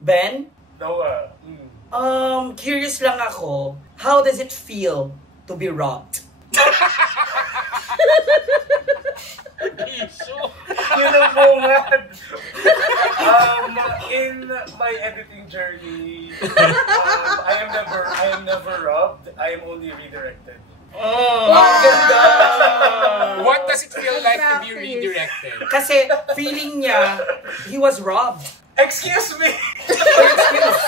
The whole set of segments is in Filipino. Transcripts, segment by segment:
Ben? Noah. Curious lang ako, how does it feel to be robbed? Yun ang bungad. In my editing journey, I am never robbed. I am only redirected. Ganda! What does it feel like to be redirected? Kasi feeling niya, he was robbed. Excuse me! Excuse.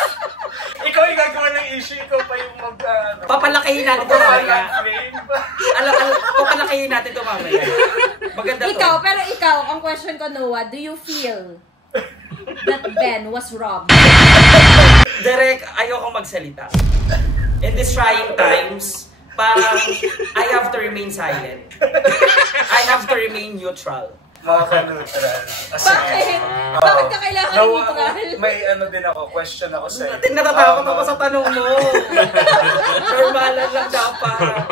Ikaw yung gagawa ng issue, ikaw pa yung Papalakihin natin ito mamaya. Papalakihin natin ito mamaya. Maganda to. Ikaw, ang question ko, Noah, do you feel that Ben was robbed? Direk, ayoko magsalita. In these trying times, parang I have to remain silent. I have to remain neutral. Mga ka-neutral. Bakit? Bakit ka kailangan neutral? May din ako, question ako sa'yo. Natatakot ako sa tanong mo. Normalan lang dapat.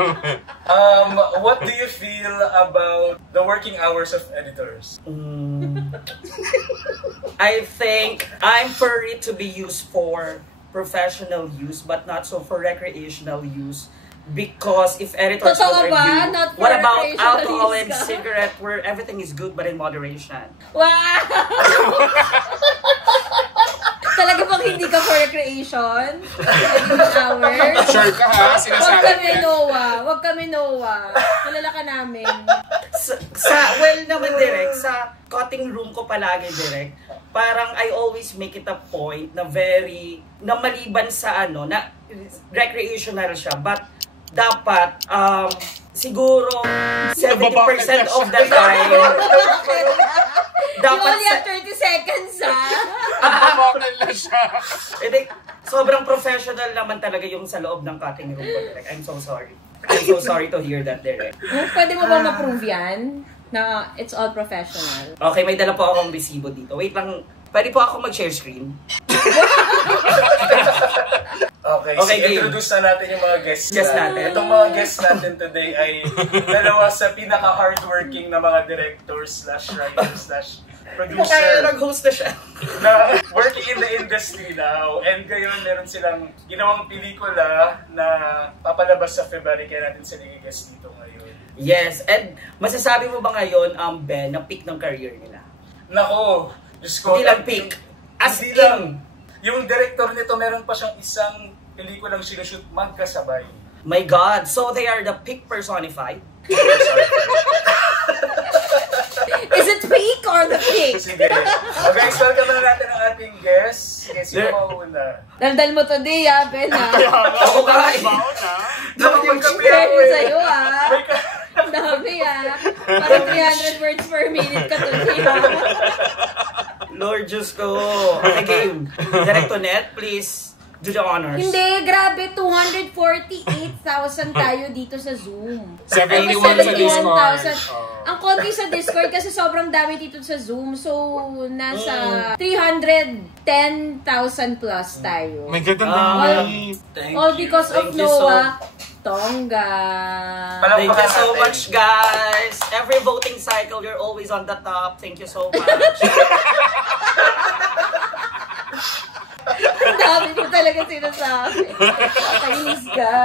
What do you feel about the working hours of editors? I think I'm for it to be used for professional use, but not so for recreational use. Because if editors will review, what about alcohol and cigarette where everything is good but in moderation? Wow! Talaga bang hindi ka for recreation? Hours? Sure ka ha? Sinasabi Wag kami Noah. Kilala ka namin. Well naman direct, sa cutting room ko palagi direct, parang I always make it a point na maliban sa na recreational siya, but dapat siguro 70% of the time dapat you only have 30 seconds Nagbabokan lang siya. Sobrang professional naman talaga yung sa loob ng cutting room ko direct. I'm so sorry to hear that direct. Pwede mo ba ma-prove yan na it's all professional? Okay, may dala po akong resibo dito. Wait lang, pwede po ako mag-share screen? Okay, introduce na natin yung mga guests natin. Itong mga guests natin today ay dalawa sa pinaka-hardworking na mga director/writer/producer. Kaya nag-host na siya. Na working in the industry now. And ngayon meron silang ginawang pelikula na papalabas sa February, kaya natin sila i-guest dito ngayon. Yes, and masasabi mo ba ngayon, Ben, na peak ng career nila? Nako, Diyos ko. Hindi lang peak. As hindi lang. Yung director nito, meron pa siyang isang pelikulang sinushoot magkasabay. My God, so they are the peak personified? Is it peak or the peak? Sige. Okay, welcome na natin ang ating guest. Sige, sino mauna? Daldal mo today, Ben, Ako ka, Dapat yung Fairly sa'yo, Ang dami, Parang 300 words per minute ka today, Lord Diyos ko. Okay, game. Director Net, please do the honors. Hindi, grabe. 248,000 tayo dito sa Zoom. 71 sa Discord. Ang konti sa Discord kasi sobrang dami dito sa Zoom. So, nasa 310,000 plus tayo. My God, ang dami. All because of Noah Tonga. Thank you so much, guys. Every voting cycle, you're always on the top. Thank you so much. Ang dami ko talaga sinasabi. Kainis ka.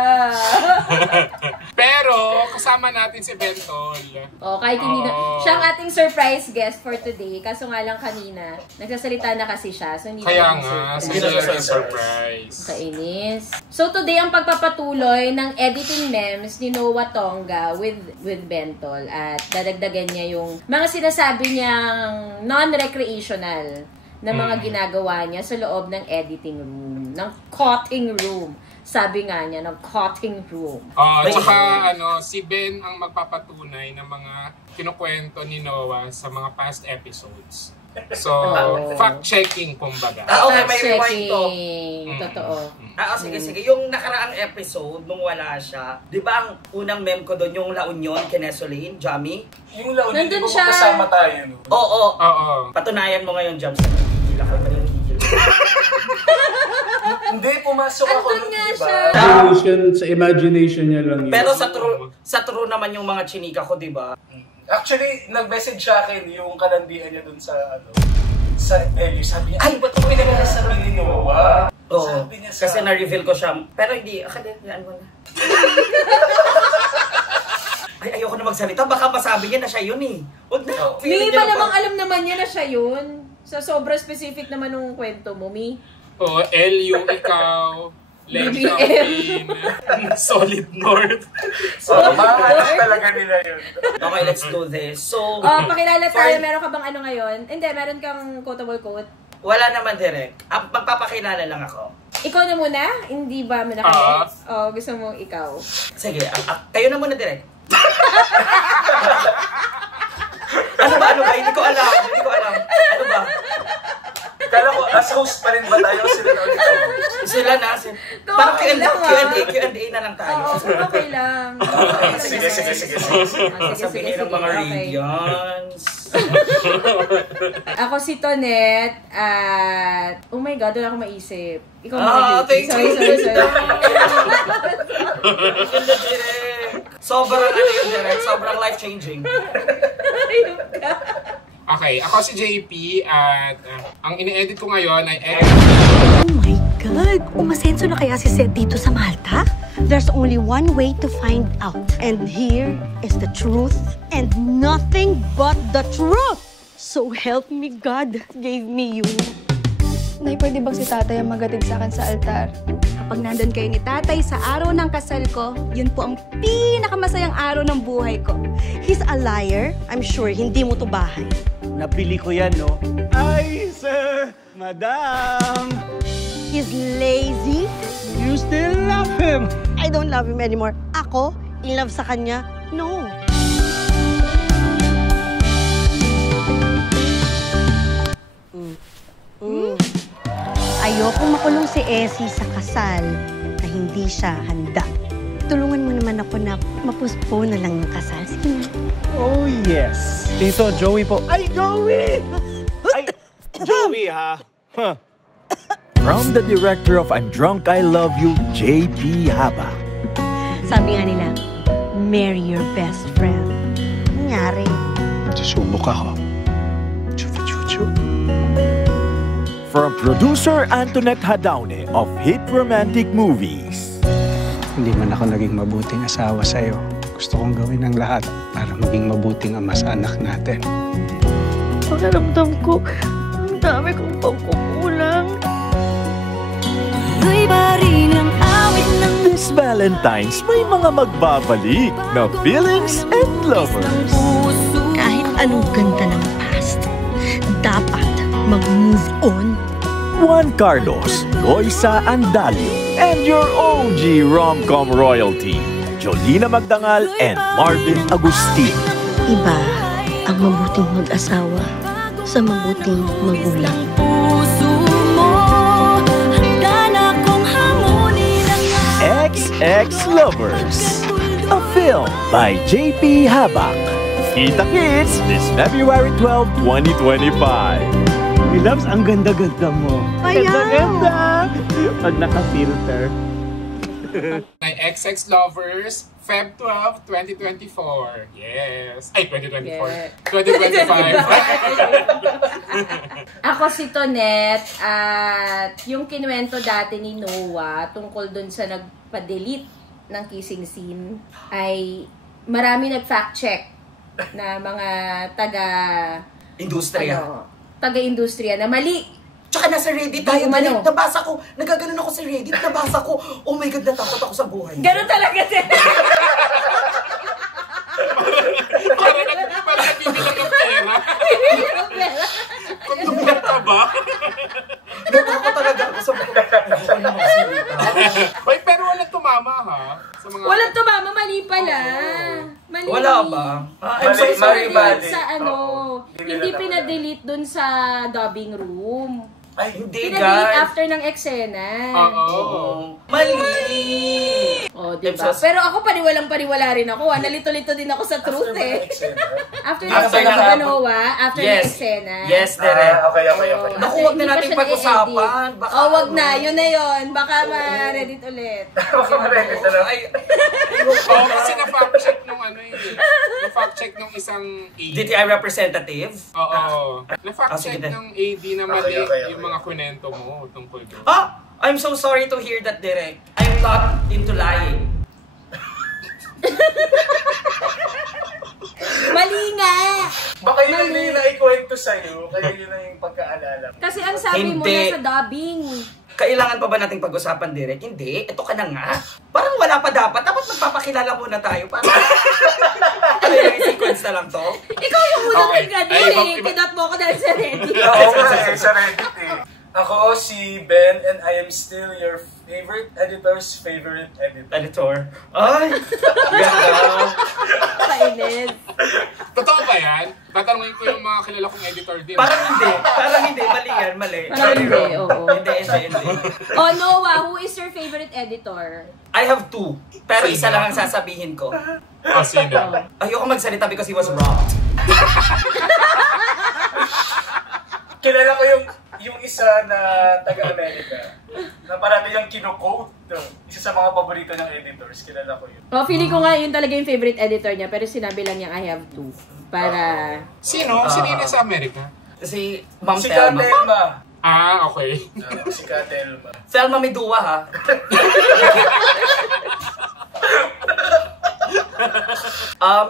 Pero, kasama natin si Bentol. Kahit hindi na. Siya ang ating surprise guest for today. Kaso nga lang kanina, nagsasalita na kasi siya. So, hindi Kaya na nga, siya surprise. Kainis. So, today ang pagpapatuloy ng editing memes ni Noah Tonga with Bentol. At dadagdagan niya yung mga sinasabi niyang non-recreational na mga ginagawa niya sa loob ng editing room, ng cutting room. Sabi nga niya, ng cutting room. Tsaka si Ben ang magpapatunay ng mga kinukwento ni Noah sa mga past episodes. So, fact-checking kumbaga. Okay, may rewind to. Totoo. Sige. Yung nakaraang episode, nung wala siya, di ba ang unang meme ko doon, yung La Union, Kenesoline, Jamie? Yung La Union, di ba kasama tayo, no? Oo. Patunayan mo ngayon, Jam. Hindi, pumasok ako nun, di ba? Sa imagination niya lang yun. Pero sa true naman yung mga chinika ko, di ba? Actually, nag-message sa akin yung kalandian niya dun sa, sa Ellie. Sabi niya, ay, ba't mo pinagsasabi ninyo? Kasi na-reveal ko siya. Pero hindi, yan mo na. Ay, ayoko na magsalita. Baka masabi niya na siya yun eh. Huwag na. Mi, pa namang alam naman niya na siya yun. Sa sobrang specific naman ng kwento mo, Mi. Oh, L yung ikaw. Lady Campaign. Solid North. So, mahanap talaga nila yun. Okay, let's do this. So, pakilala tayo. Meron ka bang ano ngayon? Hindi, meron kang quotable quote. Wala naman direct. Magpapakilala lang ako. Ikaw na muna? Hindi ba mo na kami? Gusto mo ikaw? Sige, kayo na muna direct. Ano ba? Hindi ko alam. Ano ba? Kala ko, as host pa rin ba tayo? Sila na ulit ako. Sila na. Parang Q&A na lang tayo. Oo, okay lang. Sige. Sabihin ng mga regions. Ako si Tonet at oh my God, wala akong maisip. Ikaw thank you. Sorry. Sobrang yun direct. Sobrang life-changing. Okay, ako si JP at ang ini-edit ko ngayon ay Oh my God! Umasenso na kaya si Seth dito sa Malta? There's only one way to find out. And here is the truth and nothing but the truth! So help me God gave me you. Nay, pwede bang si tatay ang magatid sa akin sa altar? Kapag nandun kayo ni tatay sa araw ng kasal ko, yun po ang pinakamasayang araw ng buhay ko. He's a liar. I'm sure hindi mo to bahay. Nabili ko yan, no? Ay, sir! Madam! He's lazy. You still love him! I don't love him anymore. Ako, in love sa kanya? No. Ayokong makulong si Essie sa kasal na hindi siya handa. Tulungan mo naman ako na mapuspone na lang yung kasal. Sige na. Oh, yes. Tito, Joey po. Ay, Joey! Ay, Joey, ha? Huh. From the director of I'm Drunk, I Love You, J.P. Haba. Sabi nga nila, marry your best friend. Nangyari. Susubok ako. Chuchu-chuchu. From producer Antoinette Hadaune of Hit Romantic Movies. Hindi man ako naging mabuting asawa sa'yo. Gusto kong gawin ang lahat para maging mabuting ama sa anak natin. Pakiramdam ko, ang dami kong pagkukulang. This Valentine's, may mga magbabalik na feelings and lovers. Kahit anong ganda ng past, dapat mag-move on. Juan Carlos, Loisa Andalio, and your OG rom-com royalty, Jolina Magdangal and Marvin Agustin. Iba ang mabuting mag-asawa sa mabuting magulang. Ex-Lovers, a film by J.P. Habak. Kita Kids this February 12, 2025. Loves, ang ganda-ganda mo. Ganda-ganda! Pag naka-filter. My Ex-Lovers, Feb 12, 2024. Yes. Ay, 2024. Yeah. 2025. Ako si Tonet at yung kinuwento dati ni Noah tungkol dun sa nagpa-delete ng kissing scene ay marami nag-fact check na mga taga-industriya na mali. Tsaka nasa Reddit tayo, nabasa ko, nagaganon ako sa Reddit, nabasa ko, oh my God, natakot ako sa buhay. Ganon talaga din. Parang nagbibilang ng pera. Kung dumiyak ka ba? Natakot talaga ako sa buhay. Uy, pero walang tumama ha? Sa mga... Walang tumama, mali pala. Mali. Wala ba? I'm so sorry. Mali. Sa hindi pinadelete dun sa dubbing room. Ay, hindi pinadelete after ng eksena. Oo. Mali! Diba? Pero ako paniwalang-paniwala rin ako. Nalito-lito din ako sa truth eh. After ng eksena. Yes, direct. Okay. Naku, wag na natin pag-usapan. Wag na. Yun na yun. Baka ma-reddit ulit. Kasi na-fact check nung na-fact check nung isang AD. DTI representative? Oo. Na-fact check ng AD na mali yung mga kunento mo tungkol doon. I'm so sorry to hear that, Direk. I'm not into lying. Mali nga! Baka yun ang hindi na ikwento sa'yo, kaya yun na yung pagkaalala mo. Kasi ang sabi mo Hindi. na sa dubbing. Kailangan pa ba nating pag-usapan, Direk? Hindi. Ito ka na nga. Parang wala pa dapat. Dapat magpapakilala muna tayo. Parang ano yung sequence na lang to? Ikaw yung unang nagka-Direk. Kinat mo ko dahil sa Reddit. Oo nga sa Reddit eh. Ako si Ben and I am still your favorite editor's favorite editor. Ay! Ganda! Kainis. Totoo ba yan? Tatanungin ko yung mga kilala kong editor din. Parang hindi. Mali yan. Mali. Parang hindi, oo. Hindi. Oh, Noah, who is your favorite editor? I have 2. Pero isa lang ang sasabihin ko. Sino? Ayoko magsalita because he was robbed. Kilala ko yung isa na taga-America na parang yung kino-quote. Isa sa mga paborito ng editors. Kilala ko yun. Oh, feeling ko nga yun talaga yung favorite editor niya, pero sinabi lang niya I have 2. Para... Sino? Sino yun sa Amerika? Si Ma'am Si Thelma. Katelma. Okay. Si Katelma. Thelma Medua, ha?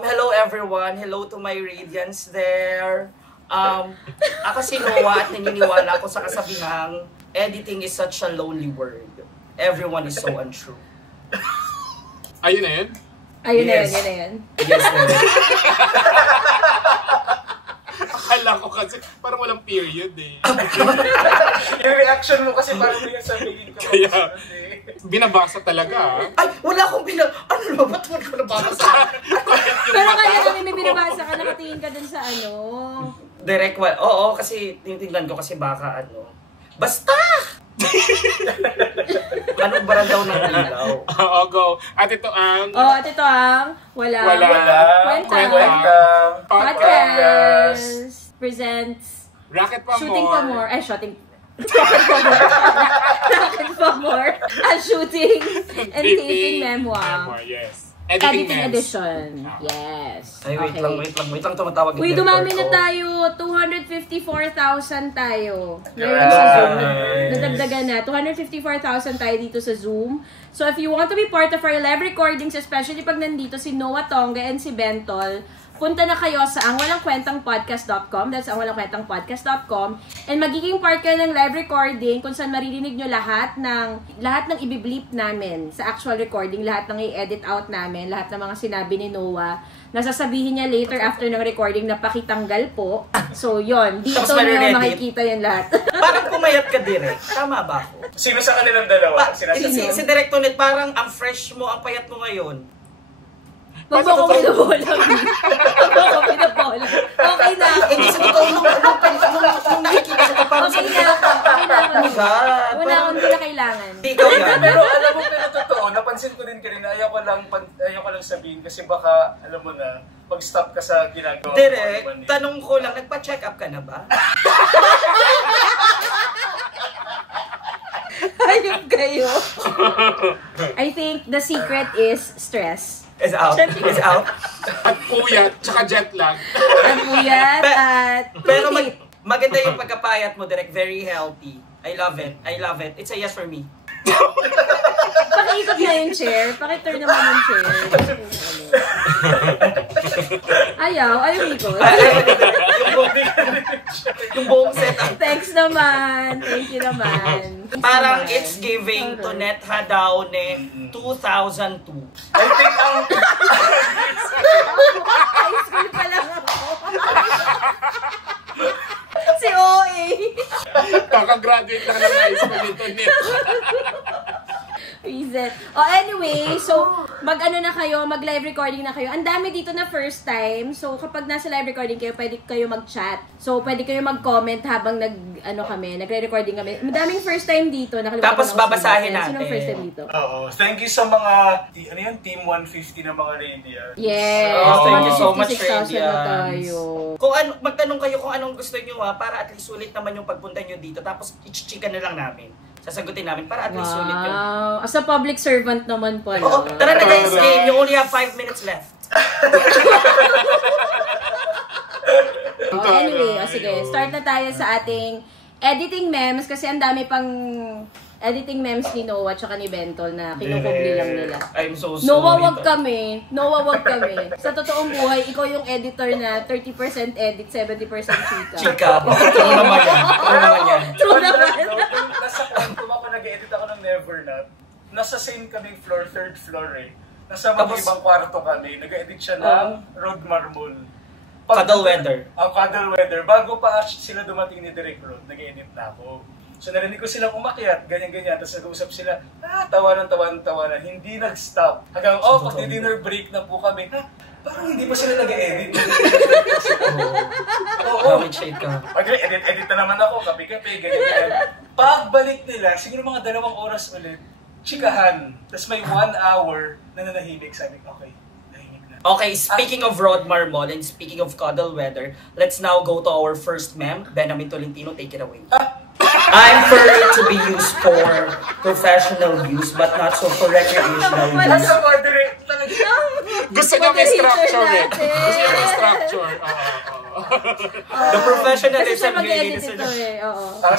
Hello everyone. Hello to my radiance there. Ako si Noah at naniniwala ako sa kasabihang editing is such a lonely word. Everyone is so untrue. Ayun na yun? Ayun na Yes. yun. Yes, Direk. Akala ko kasi parang walang period eh. Yung reaction mo kasi parang may sabihin ko. Kaya, binabasa talaga. Ay, wala akong ano na, ba't wala ko nababasa? Pero kaya kami may binabasa ka, nakatingin ka dun sa ano. Direct, oo, kasi tinitingnan ko kasi baka basta! Anong bara daw ng ilaw? Oo, go. At ito ang... Wala. Kwenta. Podcast presents Racket pa Shooting more. pa more. Shooting pa more. A shooting and taping memoir. Yes. Editing edition. Yes. Ay, wait lang, tumatawag. Uy, dumami na tayo. 254,000 tayo. Ngayon sa Zoom. Nadagdagan na. 254,000 tayo dito sa Zoom. So, if you want to be part of our live recordings, especially pag nandito si Noah Tonga and si Bentol, punta na kayo sa angwalangkwentangpodcast.com. That's angwalangkwentangpodcast.com. And magiging part kayo ng live recording kung saan maririnig nyo lahat ng ibiblip namin sa actual recording, lahat ng i-edit out namin, lahat ng mga sinabi ni Noah. Nasasabihin niya later after ng recording na pakitanggal po. So, yon dito na makikita yan lahat. Parang pumayat ka, Direk. Tama ba ako? Sino sa kanilang dalawa? Si Direk Tonet, parang ang fresh mo, ang payat mo ngayon. Wag mo ko pinabola. Okay na ako. Hindi sa totoo nung nakikita ko parang Okay na ako. Wala akong hindi na kailangan. Ikaw yan. Pero alam mo, pero totoo, napansin ko din kanina, ayaw ko lang sabihin kasi baka, alam mo na, pag-stop ka sa ginagawa. Direk, tanong ko lang, nagpa-check up ka na ba? Ayun kayo. I think the secret is stress. Is out. At puyat, tsaka jet lag. At puyat, at... Pero maganda yung pagkapayat mo, Direk. Very healthy. I love it. It's a yes for me. Pakiikot na yung chair. Pakiturn naman yung chair. Ayaw ikot. Yung buong setup. Thanks naman. Thank you naman. Parang it's giving to Netha daw ne 2002. I think ang... High school pa lang ako. Si OA. Kakagraduate lang ng high school nito, Net. Reason. Anyway, so mag-ano na kayo, mag-live recording na kayo. Ang dami dito na first time. So kapag nasa live recording kayo, pwede kayo mag-chat. So pwede kayo mag-comment habang nagre-recording kami. Madaming first time dito. Tapos babasahin natin. Sino first time dito? Oo. Thank you sa mga, Team 150 ng mga radiant. Yes. Thank you so much, 56,000 na tayo. Magtanong kayo kung anong gusto nyo para at least sulit naman yung pagpunta nyo dito. Tapos i-chika na lang namin. Sasagutin namin para at least sulit yun. Wow. As a public servant naman pala. Oo, tara na guys, game. You only have 5 minutes left. Anyway, sige. Start na tayo sa ating editing memes kasi ang dami pang editing memes ni Noah tsaka ni Bentol na kinukubli lang nila. I'm so sorry. Noah, wag kami. Sa totoong buhay, ikaw yung editor na 30% edit, 70% chika. Chika. True naman yan. True naman. Nasa kung ako nag-edit ako ng Nevernaut, nasa same kaming floor, 3rd floor eh. Nasa mga ibang kwarto kami, nag-edit siya ng Road Marmol. Cuddle Weather. Cuddle Weather. Bago pa sila dumating ni Direk Rod, nag-edit na ako. So narinig ko silang umakyat, ganyan-ganyan. Tapos nag-uusap sila, tawanan. Hindi nag-stop. Hanggang, pag-dinner break na po kami. Parang hindi pa sila nag-edit. Oo. Edit na naman ako, kape-kape, ganyan-ganyan. Pagbalik nila, siguro mga 2 oras ulit, chikahan. Tapos may 1 hour na nanahimik. Sabi ko, okay. Okay, speaking of Rod Marmol and speaking of Cuddle Weather, let's now go to our first meme. Benjamin Tolentino, take it away. I'm furry to be used for professional use, but not so for recreational use. Gusto niya may structure eh. Gusto niya may structure. The professionalism really is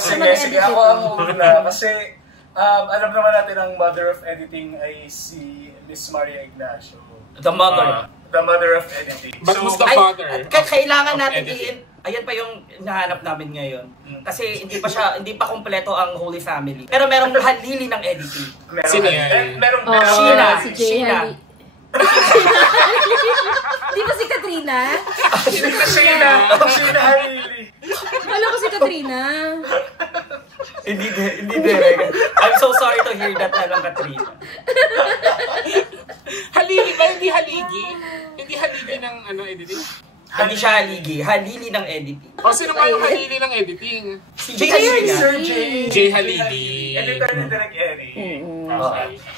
Sige, ako ang una. Kasi alam naman natin ang mother of editing ay si Miss Maria Ignacio. The mother. The mother of editing. But who's the father? Kailangan natin ayan pa yung nahanap namin ngayon. Kasi hindi pa kompleto ang Holy Family. Pero merong halili ng editing. Sino yan? Merong si Sheena. Di ba si Katrina? Sheena halili. Wala ko si Katrina. Hindi direct. I'm so sorry to hear that na lang, Katrina. Halili ba? Hindi haligi? Hindi haligi ng editing? Hindi siya haligi. Halili ng editing. Sino nga yung halili ng editing? Si Jay Halili. Sir Jay. Jay Halili. Editor ni Direk Eri.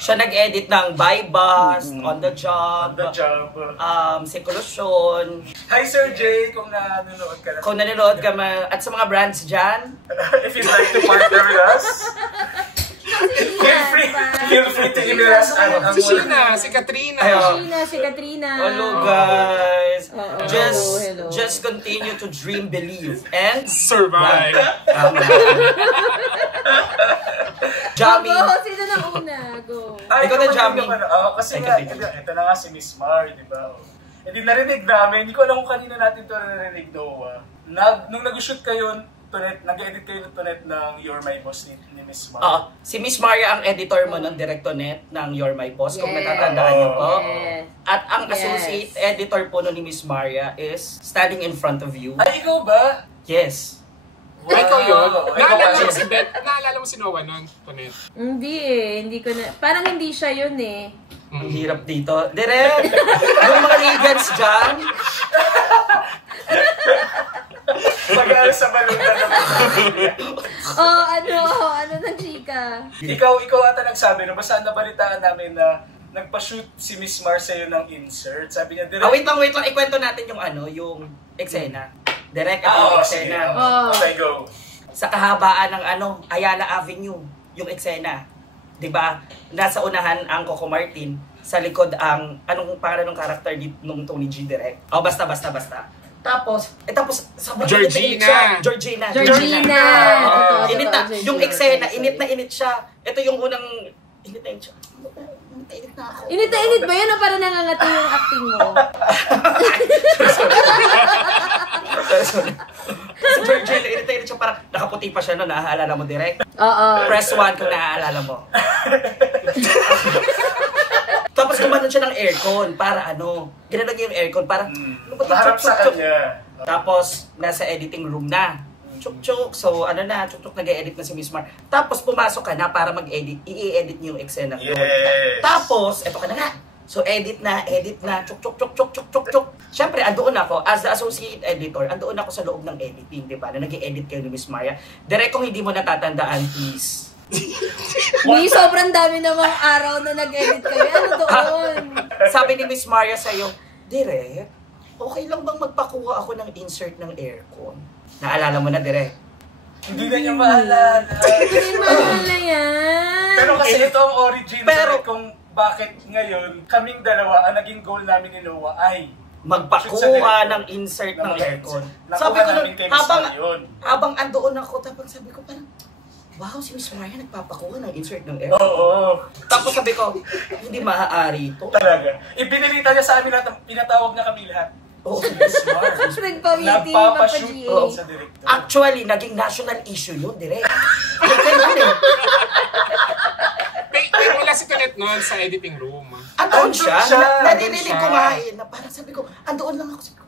Siya nag-edit ng Buy Bus, On the Job, Sekulusyon. Hi Sir Jay, kung nanonood ka na. Kung nanonood ka at sa mga brands dyan. If you'd like to partner with us. Feel free to email us. Si Sheena, si Katrina. Si Katrina. Hello guys. Just continue to dream, believe, and survive. Jamie. Sino na una? Go. Ikaw na, Jamie. Kasi nga, ito na nga si Miss Mar, di ba? Hindi narinig namin. Hindi ko alam kung kanina natin ito narinig, Noah. Nung nag-shoot kayo, nag-edit kayo ng You're My Boss ni Miss Mar. Si Miss Maria ang editor mo ng Directonet ng You're My Boss, kung natatandaan niyo po. At ang associate editor po ni Miss Maria is standing in front of you. Ay, ikaw ba? Yes. Wow. Ikaw yun? Naalala mo si Noah nun, Tonet? Hindi ko na. Parang hindi siya yun eh. Ang hirap dito. Direk! Yung mga legans dyan. Pag-alas sa baluna naman. Ano ng chika? Ikaw ata nagsabi, no? Basta nabalitaan namin na nagpa-shoot si Miss Mar sa'yo ng insert. Sabi niya, direct... Wait lang. Ikwento natin yung eksena. Direct ang eksena. Okay, go. Sa kahabaan ng Ayala Avenue, yung eksena. Diba? Nasa unahan ang Coco Martin. Sa likod ang... Anong pangalan ng karakter nung Tony G. Direct? Basta. Tapos Georgina. Init na. Yung eksena, init na init siya. Ito yung unang... Init na siya. Init na ako. Init ba yun? O parang nangangati yung acting mo? Si Georgina, init na init siya. Parang nakaputi pa siya, no? Naaalala mo direct? Oo. Press 1 kung naaalala mo. Tapos gumanon siya ng aircon para ginalagay yung aircon para maharap sa kanya. Tapos nasa editing room na. Chuk-chuk. So chuk-chuk nag-e-edit na si Miss Mar. Tapos pumasok ka na para mag-edit. I-edit niyo yung eksena. Yes. Tapos eto ka na nga. So edit na, chuk-chuk. Siyempre, andoon ako as the associate editor. Andoon ako sa loob ng editing, 'di ba? Na nag-e-edit kayo ni Miss Maria. Direct kung hindi mo natatandaan, please. Sobrang dami namang araw na nag-edit kayo. Ano doon? Sabi ni Miss Maria sa'yo, Direk, okay lang bang magpakuha ako ng insert ng aircon? Naalala mo na, Direk? Hindi na niya maalala. Hindi maalala yan. Pero kasi ito ang origin kung bakit ngayon, kaming dalawa, ang naging goal namin ni Noah ay magpakuha ng insert ng aircon. Sabi ko nun, habang andoon ako, tapos sabi ko parang, wow, si Miss Maria nagpapakuha ng insert ng aircon. Oo. Tapos sabi ko, hindi maaari ito. Talaga. Ibinilita niya sa amin lahat, pinatawag na kami lahat. Oo, Si Miss Mar. Nagpa-meeting, Napapashoot nagpa-GA. sa director. actually, naging national issue yun, direct. Pero wala si Colette noon sa editing room. Andoon siya. Naririnig Andun ko siya. nga eh, na parang sabi ko, andoon lang ako. Sabi ko,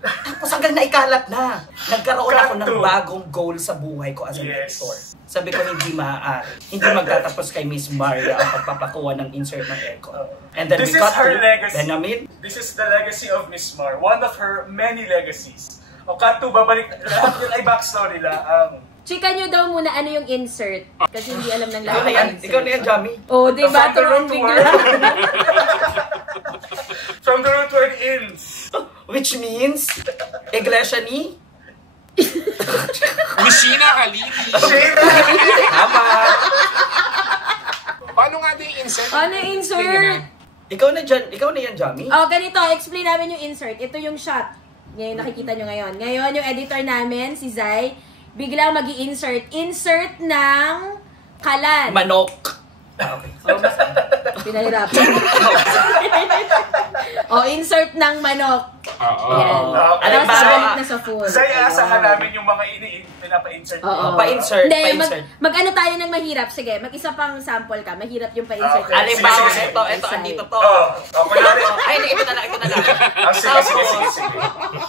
tapos hanggang naikalat na. Nagkaroon ako ng bagong goal sa buhay ko as an editor. Sabi ko, hindi maaari. Hindi magtatapos kay Miss Maria ang pagpapakuha ng insert ng aircon. And then This we is got her to legacy. Benjamin. This is the legacy of Miss Mar. One of her many legacies. O cut to, babalik. Lahat yun ay backstory lang. Chika nyo daw muna ano yung insert. Kasi hindi alam ng lahat. Ikaw na yan, Jamie. Oh, di ba? From the road Turuan to bigla. From the root where it ends. Which means, iglesia ni? Mishina Khalili. Tama. Paano nga din yung insert? Ano yung insert? Ikaw na yan, Jamie. Oh, ganito. Explain namin yung insert. Ito yung shot. Ngayon, nakikita nyo ngayon. Ngayon, yung editor namin, si Zai, biglang mag-i-insert. Insert ng kalan. Manok. Pinahirapan. O, insert ng manok. Oo. Yan. Alam Tapos ba? babalik na sa food. Zay, asahan namin yung mga pinapa-insert. Oo. Pa-insert. Hindi, Pa-insert. mag-ano tayo ng mahirap. Sige, mag-isa pang sample ka. Mahirap yung pa-insert. Okay. Halimbawa, Sige. ito, andito to. Ako na rin. Ay, ito na lang. Sige.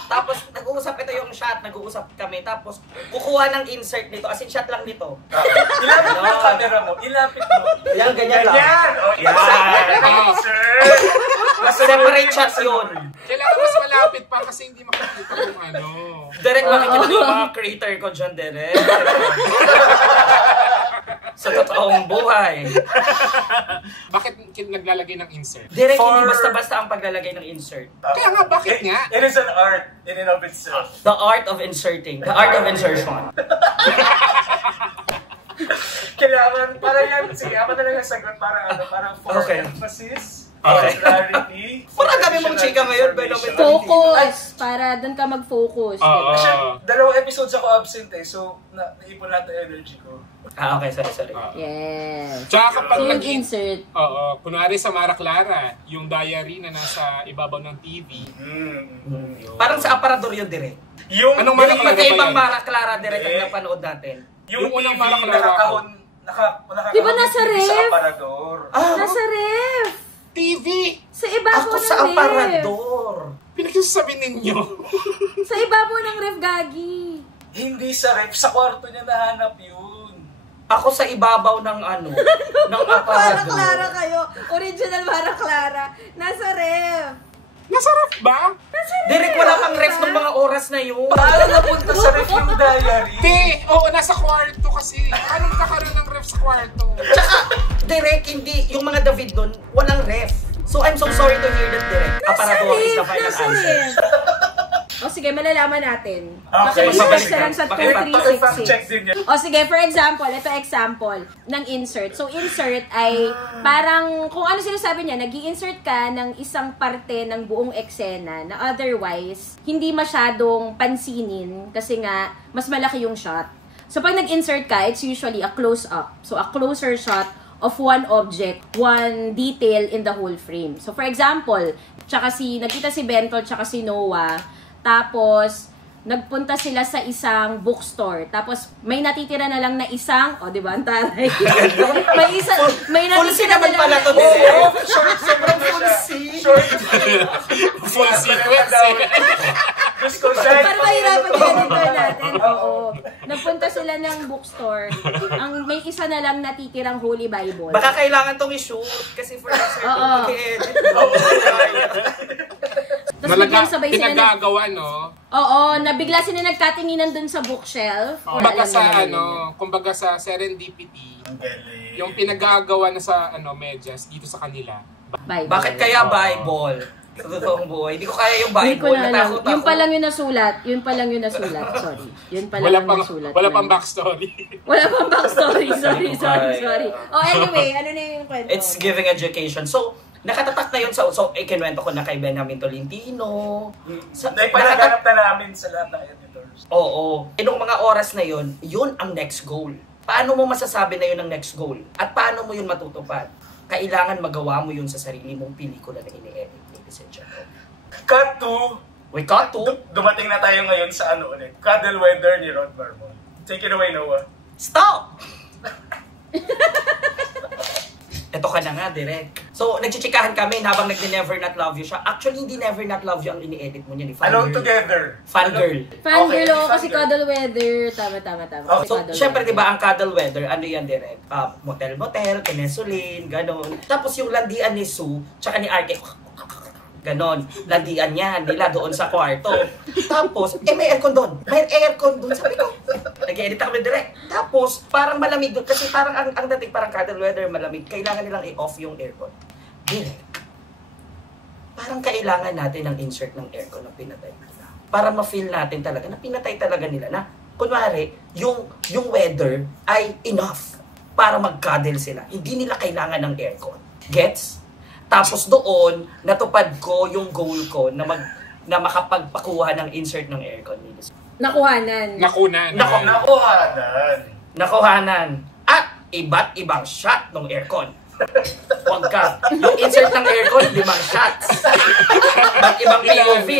Tapos, nag-uusap ito yung shot, nag-uusap kami. Tapos, kukuha ng insert nito. As in, shot lang nito. Ilapit mo yung camera mo. Ilapit mo. Yan, ganyan lang. Yan. O, Yan. Separate shot yun. Kailangan mas malapit pa kasi hindi makikita kung ano. Direct makikita yung mga creator ko dyan, direct. Sa totoong buhay. Bakit naglalagay ng insert? Direct, hindi basta-basta ang paglalagay ng insert. Kaya nga, bakit nga? It is an art in and of itself. The art of inserting. The art of insertion. Kailangan, para yan, sige, ako na lang yung sagot, parang for Okay. emphasis, Okay. clarity. Parang dami mong chika ngayon, Benjamin. Focus. Para doon ka mag-focus. Oo. Kasi, dalawang episodes ako absent so naipon lahat ang energy ko. Okay, sorry. Yes. Tsaka kapag So, yung insert. Oo. Kunwari sa Mara Clara, yung diary na nasa ibabaw ng TV. Parang sa aparador yun, direct. Yung, Anong Direct, Mara Clara ba magkaibang yan? Mara Clara, direct ang napanood natin. yung unang TV Mara Clara nakakahon, nakakahon Di ba nasa yung TV ref? sa aparador. Nasa ref. TV! Sa ibabaw Ako ng sa ref. aparador. Pinagsasabi ninyo. Sa ibabaw ng ref, Gagi. Hindi sa ref, sa kwarto niya nahanap yun. Ako sa ibabaw ng ng Mara aparador. Clara kayo. Original Mara Clara. Nasa ref. Nasa ref ba? Direct, wala pang ref ng mga oras na yun. Paano napunta sa ref yung diary? Oo, nasa kwarto kasi. Paano magkakaroon ng ref sa kwarto? Tsaka, direct, hindi, yung mga David doon, walang ref. So, I'm so sorry to hear that, direct. Aparador is the final Nasa answer. ref. O sige, malalaman natin. Okay, Maki-search sige. na lang sa Check 2366. din yan. O sige, for example, ito example ng insert. So, insert ay parang, kung ano sinasabi niya, nag-i-insert ka ng isang parte ng buong eksena na otherwise, hindi masyadong pansinin kasi nga, mas malaki yung shot. So, pag nag-insert ka, it's usually a close-up. So, a closer shot of one object, one detail in the whole frame. So, for example, nagkita si Bentol tsaka si Noah, tapos, nagpunta sila sa isang bookstore. Tapos, may natitira na lang na isang, di ba, ang taray? may natitira na lang pala to, na, direct. Full sequence eh. para mahirapan yung editor natin. Oo. Nagpunta sila ng bookstore. May isa na lang natitirang Holy Bible. Baka kailangan tong i-shoot kasi for insert, Oo. mag-edit. Tapos biglang sabay sila pinagagawa, no? Oo, nabigla sila nagkatinginan dun sa bookshelf. Kumbaga sa serendipity, yung pinagagawa na sa medyas dito sa kanila. Bible. Bakit kaya Bible? Sa totoong buhay. Hindi ko kaya yung Hindi ko Bible. na alam. Natakot ako. Yung pa lang yung nasulat. Sorry. Yun pa lang yung nasulat. Wala pang backstory. Wala pang backstory. Sorry. Oh, anyway, ano na yung kwento? It's giving education. So, nakatatak na yun so ikinuwento ko na kay Benjamin Tolentino. Naipanaganap na namin sa lahat ng editors. Oo. Nung mga oras na yun ang next goal. Paano mo masasabi na yun ang next goal? At paano mo yun matutupad? Kailangan magawa mo yun sa sarili mong pelikula na ini-edit, ladies and gentlemen. Cut to... We cut to... Dumating na tayo ngayon sa ano ulit. Cuddle Weather ni Rod Marmon. Take it away, Noah. Stop! Eto ka na nga, direct. So, nagchichikahan kami habang nag-Never Not Love You siya. Actually, hindi Never Not Love You ang ini-edit mo niya ni Alone Together. Fangirl. Fangirl Okay, ako kasi Fangirl. Cuddle Weather. Tama. Oh, so, Cuddle syempre, Weather. di ba, ang Cuddle Weather, ano yan, direct? Motel, Kenesolin, ganon. Tapos yung landian ni Sue, tsaka ni Arke, ganon. Landian niya nila doon sa kwarto. Tapos, may aircon doon. May aircon doon. Sabi ko, nag-edit kami direct. Tapos, parang malamig doon. Kasi parang ang dating parang Cuddle Weather, malamig. Kailangan nilang i-off yung aircon. Direct. Parang kailangan natin ng insert ng aircon na pinatay nila. Para ma-feel natin talaga na pinatay talaga nila na, kunwari, yung weather ay enough para mag-cuddle sila. Hindi nila kailangan ng aircon. Gets? Tapos doon, natupad ko yung goal ko na makapagpakuha ng insert ng aircon. Nakuhanan. Nakuhanan. At iba't ibang shot ng aircon. Huwag ka. Yung insert ng aircon, 5 shots. Ba't ibang POV?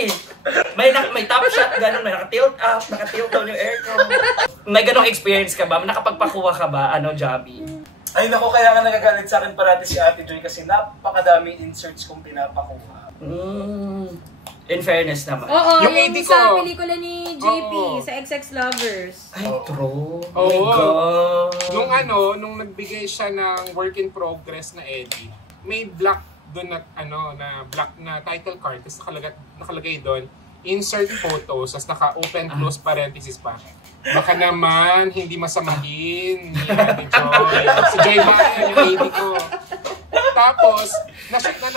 May top shot, gano'n, may naka-tilt up, naka-tilt down yung aircon. May ganong experience ka ba? Nakapagpakuha ka ba, Javi? Ay naku, kaya nga nagagalit sa akin parati si Ate Joy kasi napakadaming inserts kong pinapakuha. In fairness naman. Oo, Yung yung AD ko. sa pelikula ni JP, Oo. sa XX Lovers. Ay, true. Oo. My God. Nung nagbigay siya ng work in progress na Eddie, may black doon na black na title card, tapos nakalagay doon, insert photos, tapos naka-open close parenthesis pa. Baka naman, hindi masamahin ni Ate Joy. Si Joy Bayan, yung AD ko. Tapos, na-shoot na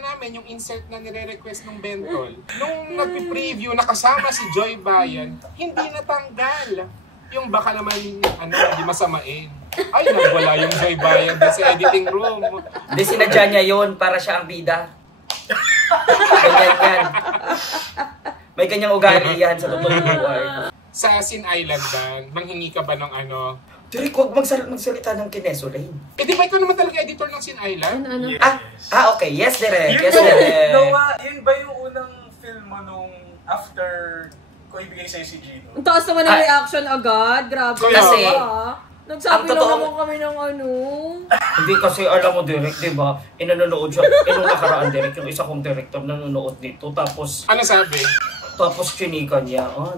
namin yung insert na nire-request ng Bentol. Nung nag-preview, nakasama si Joy Bayan, hindi natanggal. Yung baka naman, hindi masamain. Ay, nagwala yung Joy Bayan doon sa editing room. Hindi, sinadya niya yun para siya ang bida. Ganyan yan. May ganyang ugali yan sa totoong buhay. Sa Sin Island Dan, manghingi ka ba ng Direk, huwag magsalita ng Kenesolin. di ba ikaw naman talaga editor ng Sin Island? Yes. Okay. Yes, Direk. Yes, Yun Direk. Noah, yun ba yung unang film mo nung after ko ibigay sa'yo si Gino? Ang taas naman ng reaction agad. Grabe. Kasi, nagsabi ang lang totoo- naman kami ng Hindi kasi alam mo, Direk, di ba? Inanonood siya. Nung nakaraan, Direk, yung isa kong director nanonood dito. Tapos Sabi? chinika niya. No.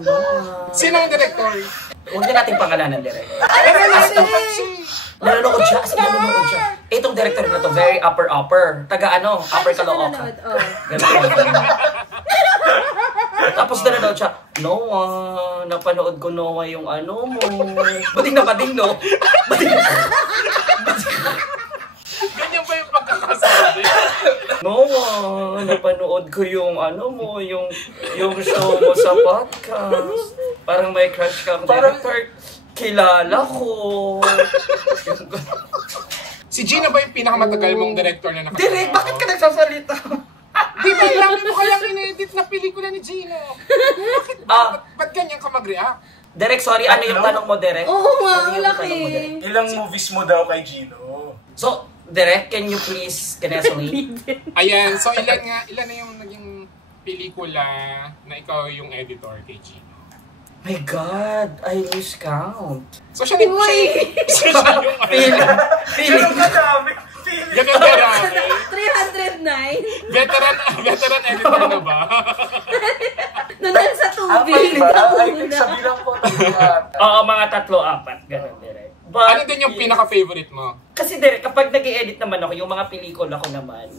Sino ang director? Huwag na nating pangalanan, Direk. Nanonood siya. Nanonood siya. Itong director na to, very upper. Taga upper Caloocan. Ganun. Tapos nanonood siya, Noah, napanood ko Noah yung mo. Bading, no? Ganyan ba yung pagkakasabi? Noah, napanood ko yung yung show mo sa podcast. Parang may crush kang director. Kilala ko. Si Gina ba yung pinakamatagal mong director na nakakita? Direk, bakit ka nagsasalita? Di ba lang mo kayang in-edit na pelikula ni Gino? Ba't ganyan ka mag-react? Direk, sorry, ano yung tanong mo, Direk? Oo nga, Ano yung laki. tanong mo, Direk? Ilang movies mo daw kay Gino? So, Direk, can you please, Kenesolin? Ayan, so ilan na yung naging pelikula na ikaw yung editor kay Gino? My God, I lose count. So siya yung Ganun kadami! Ganun karami. 309. Veteran editor na ba? Nandun sa tubig. I think sabilang ko Oo, mga 3-4. Ganun, Direk. But, Ano din yung pinaka-favorite mo? Kasi Direk, kapag nag-i-edit naman ako, yung mga pelikula ko naman,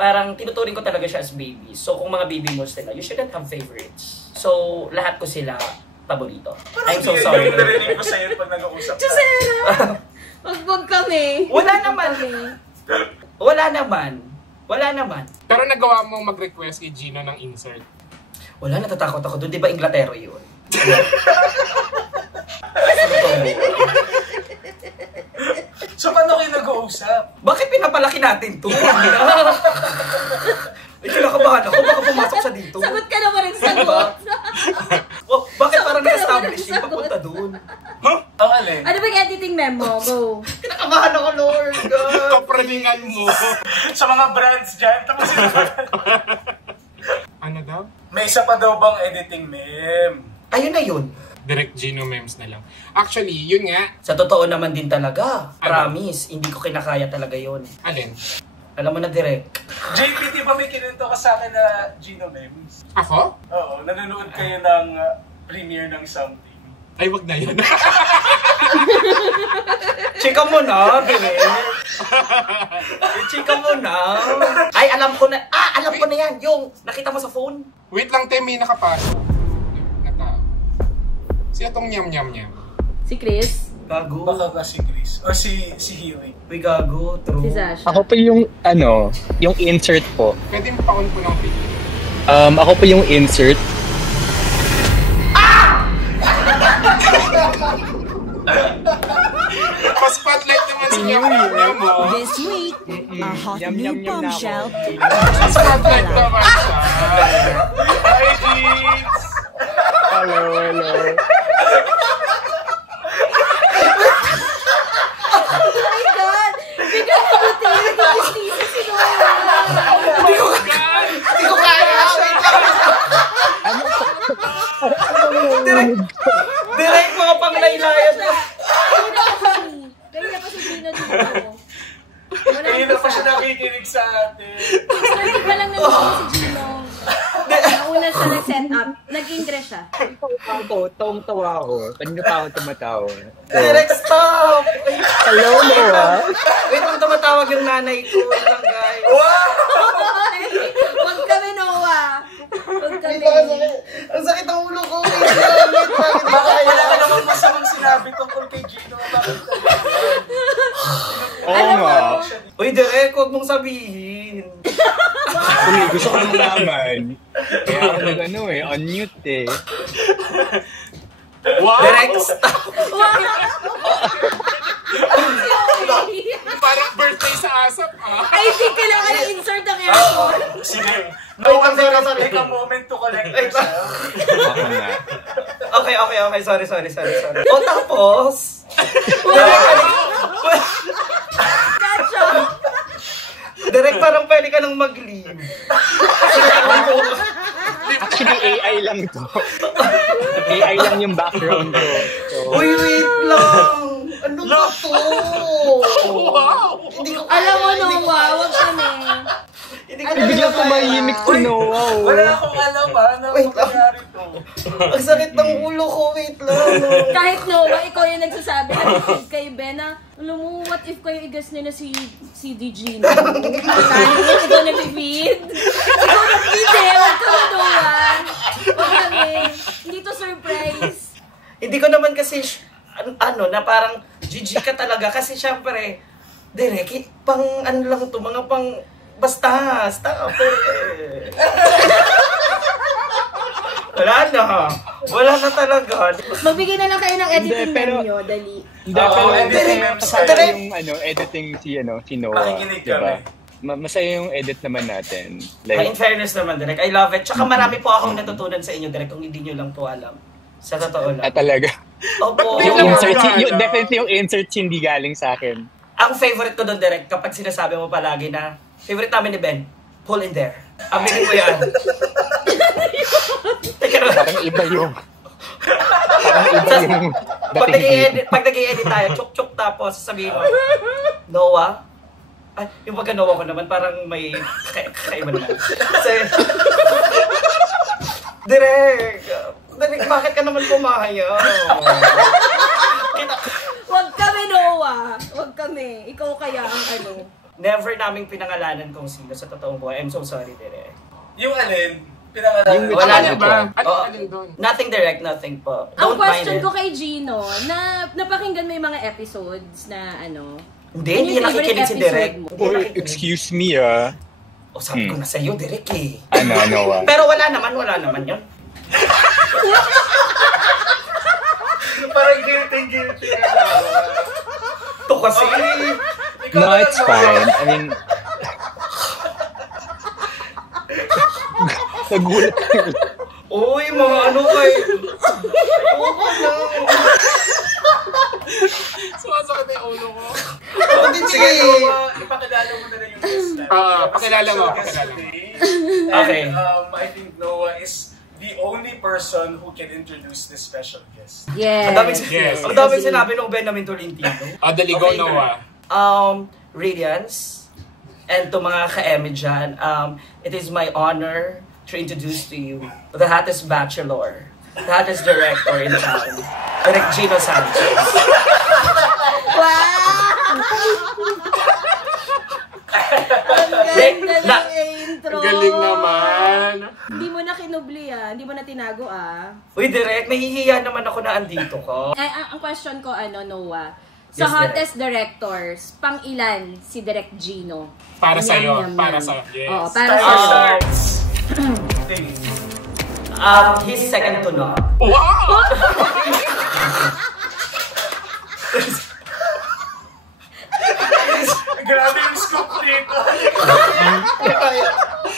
parang tinuturing ko talaga siya as babies. So, kung mga baby mo sila, you shouldn't have favorites. So, lahat ko sila paborito. I'm so sorry. Yung narinig ko sa'yo pag nag-uusap ka. Wag kami. Wala naman. Pero nagawa mo mag-request kay Gino ng insert. Wala, natatakot ako doon. Di ba Inglaterra yun? So, paano kayo nag-uusap? Bakit pinapalaki natin to? Kinakabahan ako, baka pumasok siya dito. Sagot ka naman rin sagot. Bakit parang na-establish yung papunta doon? Ang Alin? Ano ba yung editing memo? Go. Kinakabahan ako, Lord. Kapraningan mo. Sa mga brands dyan. Tapos Ano daw? may isa pa daw bang editing meme? Ayun na yun. Direct Gino memes na lang. Actually, yun nga. Sa totoo naman din talaga. Promise, hindi ko kinakaya talaga yun. Alin? Alam mo na, direct. JP, di ba may kinento ka sa akin na Gino memes? Ako? Oo, nanonood kayo ng premiere ng something. Ay, wag na yun. Chika mo na, direct. Chika mo na. Ay, alam ko na. Alam ko na yan. Yung nakita mo sa phone. Wait lang, te, may nakapasok. Naka. Sino tong nyam-nyam-nyam? Si Chris? Gago. Baka ka si Chris. Or si Healy. Uy, gago. True. Si Sasha? Ako po yung, yung insert po. Pwede mo pa-on ko ng video. Ako po yung insert. Pa-spotlight naman si nyam-nyam mo. This week, a hot new bombshell. Pa-spotlight naman siya. Hi, Jeans! Hello. Oh my God! Bigyan ko ba tayo ng mestizo si Noah? Hindi ko kaya. Direct mga panglaylayan mo. Kaya pa si Gino dito. Kanina pa siya nakikinig sa atin. Starting pa lang nanonood si Gino. Nauna siya nag-set up. Nag-ingress siya. Tawang-tawa ako. Kanina pa ako tumatawa. Direct, stop! Hello, Noah. Wait, kung tumatawag yung nanay ko. Wait lang, guys. Huwag kami, Noah. Huwag kami. Ang sakit ang ulo ko. Wait, Bakit wala ka naman masamang sinabi tungkol kay Gino? Bakit Oo nga. Uy, direct, huwag mong sabihin. Gusto ko malaman. Kaya ako unmute eh. Wow! Direct, stop! Parang birthday sa asap, I think kailangan i-insert ang aircon. Sige. Wait, sorry. Take a moment to collect Wait, yourself. Okay. Sorry. O tapos, direct parang pwede ka nang mag-leave. Actually, AI lang to. AI lang yung background ko. So, Uy, wait lang. Ano ba to? Wow! Alam mo, Noah, huwag kami. biglang tumahimik si Noah. Wala akong alam na mangyari to. Ang sakit ng ulo ko, wait lang. Kahit Noah, ikaw yung nagsasabi, nag-feed kay Ben na, alam mo, what if kayo igas nila si DG na? Kahit ikaw nag-feed. Ikaw nag-feed huwag kami, Noah. Huwag kami. Hindi to surprise. Hindi ko naman kasi, na parang GG ka talaga. Kasi syempre, Derek, pang lang to, mga pang, basta, stop eh. Wala na talaga. Magbigay na lang kayo ng editing nyo, dali. Masaya yung editing si Noah. Makikinig kami. Masaya yung edit naman natin. In fairness naman, Derek, I love it. Tsaka marami po akong natutunan sa inyo, Derek, kung hindi nyo lang po alam. Sa totoo lang. Talaga? Opo. Definitely yung inserts hindi galing sa akin. Ang favorite ko doon, Derek, kapag sinasabi mo palagi na, favorite namin ni Ben, pull in there. Aminin mo yan. Parang iba yung... Pag nag-i-edit tayo, chuk-chuk tapos sasabihin mo, Noah? Ay, yung pagka-Noah ko naman, parang may kakaiba naman. Kasi, Derek, bakit ka naman pumahaya? Huwag kami, Noah. Huwag kami. Ikaw kaya ang Never naming pinangalanan kung sino sa totoong buhay. I'm so sorry, Derek. Yung alin? Pinangalanan? Wala na ba? po. Nothing direct, nothing po. Ang Don't question mind it. ko kay Gino, na napakinggan mo yung mga episodes na Hindi nakikinig si Derek. Excuse me O sabi ko na sa'yo, Derek eh. Noah? Pero wala naman yun. Parang guilty na lang. Ito kasi. No, it's fine. I mean... Nagulat ka. Uy, mga kay... Sumasakit na yung ulo ko. Sige, ipakilala mo na lang yung guest natin. Pakilala mo. Okay. And I think Noah is the only person who can introduce this special guest. Yes. Ang daming sinabi ng Benjamin Tolentino. Dali go, Noah. Radiance, and to mga ka-Emmy dyan, it is my honor to introduce to you the hottest bachelor, the hottest director in town, Direk Gino Sanchez. Wow! Ang ganda ng intro. Galing naman. Hindi mo na kinubli hindi mo na tinago Uy, Direk, nahihiya naman ako na andito ko. Ang question ko, Noah, sa Yes, hottest directors, pang ilan si Direk Gino? Para sa'yo. Yum, yum, Para yum. sa'yo. Yes. Oo, para sa'yo. He's second to none. Wow! Grabe yung scoop dito.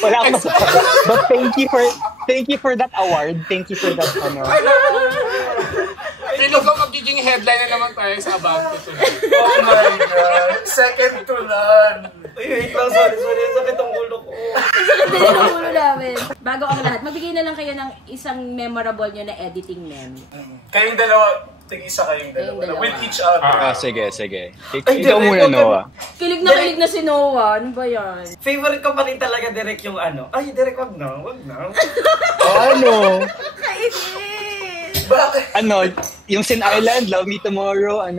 Wala akong masasabi. But thank you for that award. Thank you for that, Feeling ko magiging headline na naman tayo sa About It tonight. Oh my God. Second to none. Wait lang, sorry. Sakit ang ulo ko. Sakit din ang ulo namin. Bago ang lahat, magbigay na lang kayo ng isang memorable nyo na editing meme. Kayong dalawa, tig-isa kayong dalawa. With each other. Sige. Ikaw muna, Noah. Kilig na si Noah. Ano ba yan? Favorite ko pa rin talaga, Direk, yung Ay, Direk, wag na. Ano? Kainis! Bakit? Yung Sin Island, Love Me Tomorrow, Akin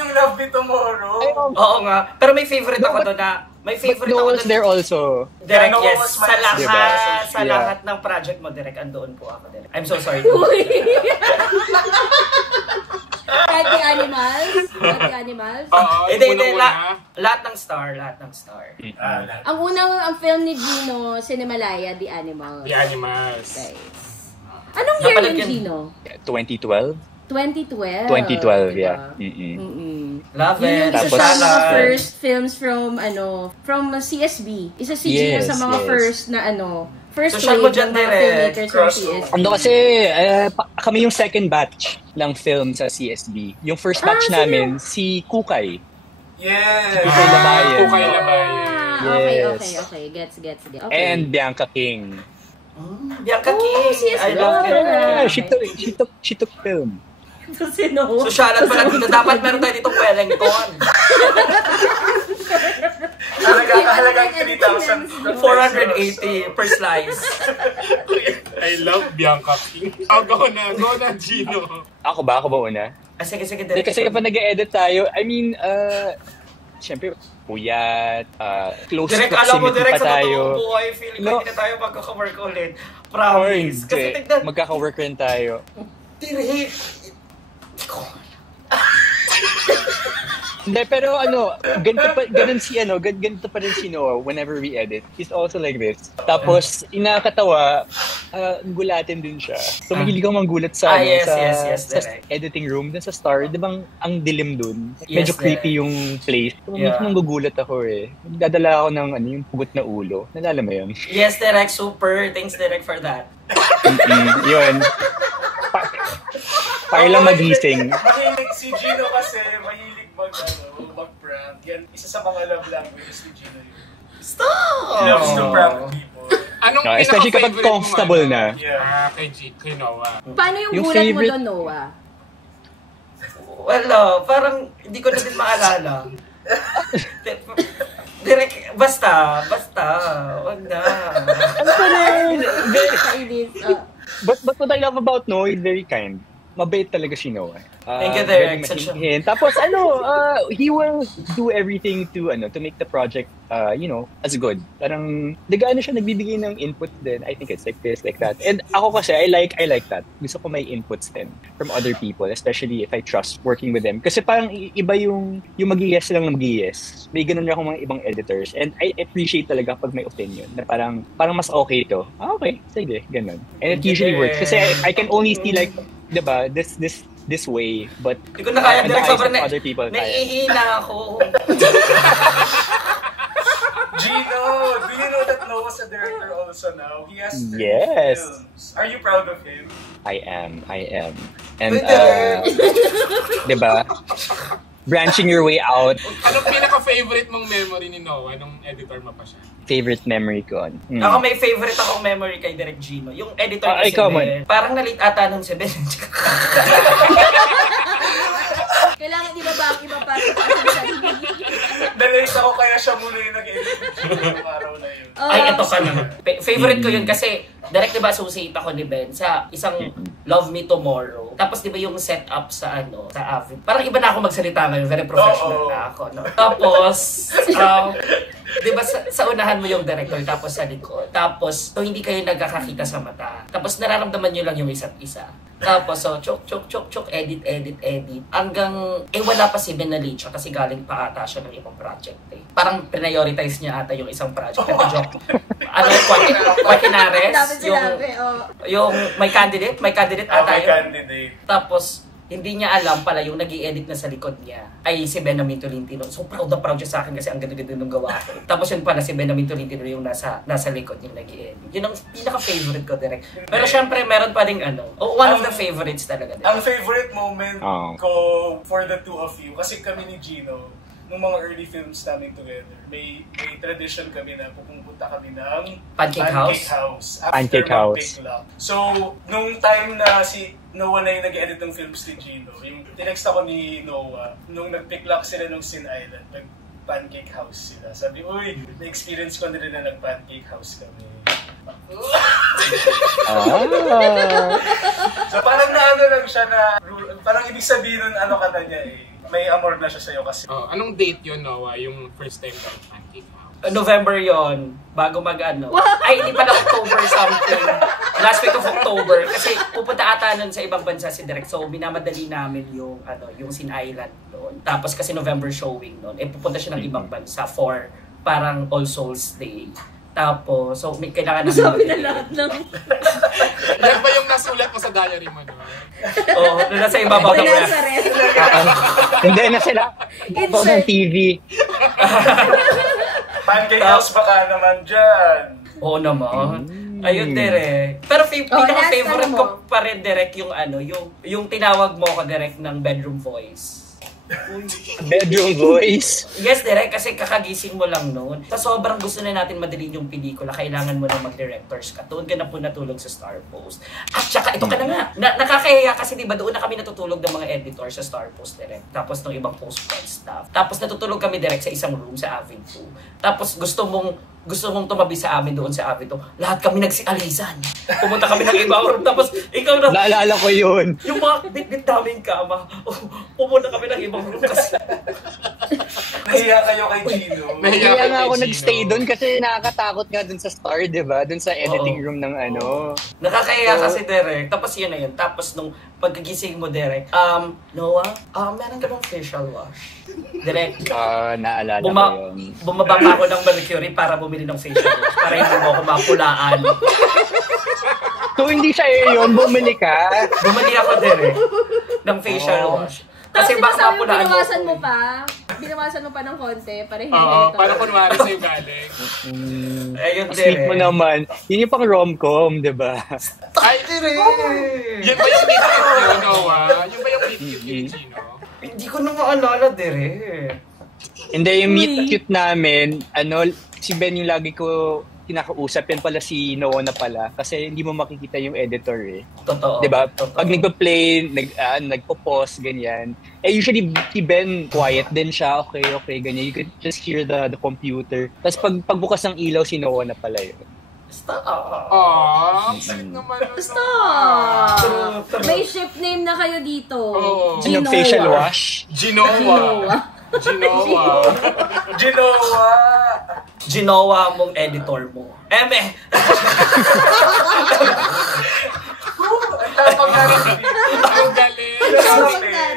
yung Love Me Tomorrow. Oo nga. Pero may favorite ako doon may favorite ako doon. There also. Direk, Yeah, yes. Sa Diba? lahat ng project mo, Direk, andoon po ako, Direk. I'm so sorry. Kahit the Animals? Hindi. Lahat ng star. Ang unang film ni Gino, Cinemalaya, The Animals. The Animals. Guys. Anong year yun, Gino? 2012. 2012, yeah. Love yun it. yung isa sa mga first films from CSB. Isa si Gino sa mga first na first Social wave mo dyan, ng mga filmmakers from CSB. Kasi kami yung second batch ng film sa CSB. Yung first batch namin, si Kukay. Yes! Kukay Labayan. Kukay Labayan. Okay. Gets. Okay. And Bianca King. Bianca King. I love her. Yeah, she took film. So, sino? So, shoutout pala dito. Dapat meron tayo ditong Wellington. Halagang 3,000. 480 per slice. I love Bianca King. Go na, Gino. Ako ba una? Sige, Kasi kapag nag-edit tayo, syempre, puyat, close Direk, proximity alam mo, Direk, pa sa tayo. totoong buhay, feeling ko hindi na tayo magkaka-work ulit. Promise. Kasi tignan. Magkaka-work rin tayo. Direk. Hindi, pero ganito pa rin si Noah whenever we edit. He's also like this. Tapos, inakatawa, gulatin din siya. So, mahilig akong manggulat sa editing room, dun sa Star. Di ba ang dilim dun? Medyo creepy yung place. So, minsan manggugulat ako Dadala ako ng yung pugot na ulo. Nalala mo yun? Yes, Direk. Super. Thanks, Direk, for that. Yun. Para lang magising. Mahilig si Gino kasi, mahilig mag-prank. Yan, isa sa mga love languages ni Gino yun. Stop! He loves to prank people. Anong especially kapag comfortable na. Yeah. Kay Noah. Paano yung gulat mo doon, Noah? Well, parang hindi ko na din maalala. Direk, basta. Wag na. But what I love about Noah is very kind. Mabait talaga si Noah. Thank you, Derek. Tapos he will do everything to make the project as good. Parang siya nagbibigay ng input din. I think it's like this, like that. And ako kasi I like that. Gusto ko may inputs din from other people, especially if I trust working with them. Kasi parang iba yung mag-yes lang na mag-yes. May ganun ako mga ibang editors, and I appreciate talaga pag may opinion na parang mas okay to. Okay, sige, ganun. And it usually works kasi I can only see like, diba, this way, but hindi ko na kaya, Direk, sobrang other people naiihina ako. Gino, do you know that Noah's a director also now? He has 3 Yes. films. Are you proud of him? I am. And, diba? Branching your way out. Anong pinaka-favorite mong memory ni Noah nung editor mo pa siya? Favorite memory ko. Ako may favorite akong memory kay Direk Gino. Yung editor ni si Ben. Parang nalit ata nun si Ben. Kailangan iba ba ang iba para sa sarili? Nalate ako kaya siya muna yung nag-edit yung araw na yun. Ay, ito ka naman. Favorite ko yun kasi direct diba associate ako ni Ben sa isang Love Me Tomorrow. Tapos diba yung setup sa Avid. Parang iba na ako magsalita ngayon. Very professional na ako. No? Tapos, diba sa unahan mo yung director tapos sa likod. Tapos, hindi kayo nagkakakita sa mata. Tapos nararamdaman nyo lang yung isa't isa. Tapos, chok, edit. Hanggang, wala pa si Ben na late siya kasi galing pa ata siya ng ibang project eh. Parang prioritize niya ata yung isang project. Pero joke. Quaquinares? Yung may candidate ata yun. Tapos, hindi niya alam pala yung nag-i-edit na sa likod niya ay si Benjamin Tolentino. So proud na proud siya sa akin kasi ang ganda-ganda nung gawa ko. Tapos yun pala si Benjamin Tolentino yung nasa likod yung nag-i-edit. Yun ang pinaka-favorite ko direct. Pero syempre meron pa ding one of the favorites talaga. Ang favorite moment ko for the two of you, kasi kami ni Gino, nung mga early films namin together, may tradition kami na pupunta kami ng Pancake House. Pancake House. So, nung time na si Noah na yung nag-edit ng films ni Gino, yung tinext ako ni Noah, nung nag-pick lock sila ng Sin Island, nag-Pancake House sila. Sabi, uy, na-experience ko na rin na nag-Pancake House kami. So, parang naano lang siya na, parang ibig sabihin nun, ka na niya eh. May amor na siya sa'yo kasi. Anong date yun, Noah? Yung first time na Pancake House? November yon bago ay hindi pala October something, last week of October kasi pupunta ata nun sa ibang bansa si Direk, so minamadali namin yung Sin Island doon. Tapos kasi November showing noon, pupunta siya ng ibang bansa for parang All Souls Day. Tapos, so may kailangan namin sabi na lahat ng yan ba yung nasulat mo sa diary mo, no? Oo, nasa ibabaw ng hindi na sila ibabaw ng TV. Pancake House baka naman dyan. Oo naman. Ayun, Derek. Pero pinaka-favorite ko pa rin, Derek, yung tinawag mo ka, Derek, ng bedroom voice. Bedroom voice? Yes, Derek, kasi kakagising mo lang noon. Sa sobrang gusto na natin madalin yung pelikula, kailangan mo na mag-directors ka. Doon ka na po natulog sa Star Post. At saka, ito ka na nga. Nakakahiya kasi diba doon na kami natutulog ng mga editors sa Star Post, Derek. Tapos ng ibang post-prod staff. Tapos natutulog kami, Derek, sa isang room sa Avid 2. Tapos gusto mong tumabi sa amin doon sa Avid 2. Lahat kami nagsialisan. Pumunta kami ng ibang room. Tapos ikaw na... Naalala ko yun. Yung mga bit-bit daming kama. Pumunta kami ng ibang room kasi... Nahiya kayo kay Gino. Nahiya nga ako nag-stay doon kasi nakakatakot nga doon sa Star, diba? Doon sa editing room ng Nakakahiya kasi, Derek. Tapos yun na yun. Tapos nung pagkagising mo, Derek, Noah, meron ka bang facial wash? Derek, naalala ko yun. Bumaba pa ako ng Mercury para bumili ng facial wash para hindi mo ako mapulaan. So hindi siya yun, bumili ka? Bumili ako, Derek, ng facial wash. Kasi baka mapulaan mo. Binawasan mo pa ng konti para hindi para kunwari sa'yo galing. Ayun, Derek. Sweet mo naman. Yun yung pang rom-com, diba? Ay, Derek! Yun ba yung meet cute yun, Noah? Yun ba yung meet cute yun, Gino? Hindi ko na maalala, Derek. Hindi, yung meet cute namin, si Ben yung lagi ko kinakausap, yan pala si Noah na pala kasi hindi mo makikita yung editor eh. Totoo. Diba? Pag nagpa-play, nagpo-pause, ganyan. Usually si Ben, quiet din siya, okay, ganyan. You could just hear the computer. Tapos pagbukas ng ilaw, si Noah na pala yun. Stop! Sweet naman. Stop! May ship name na kayo dito. Yung facial wash? Ginoa. Ginoa mong editor mo. Eme! Ang galing!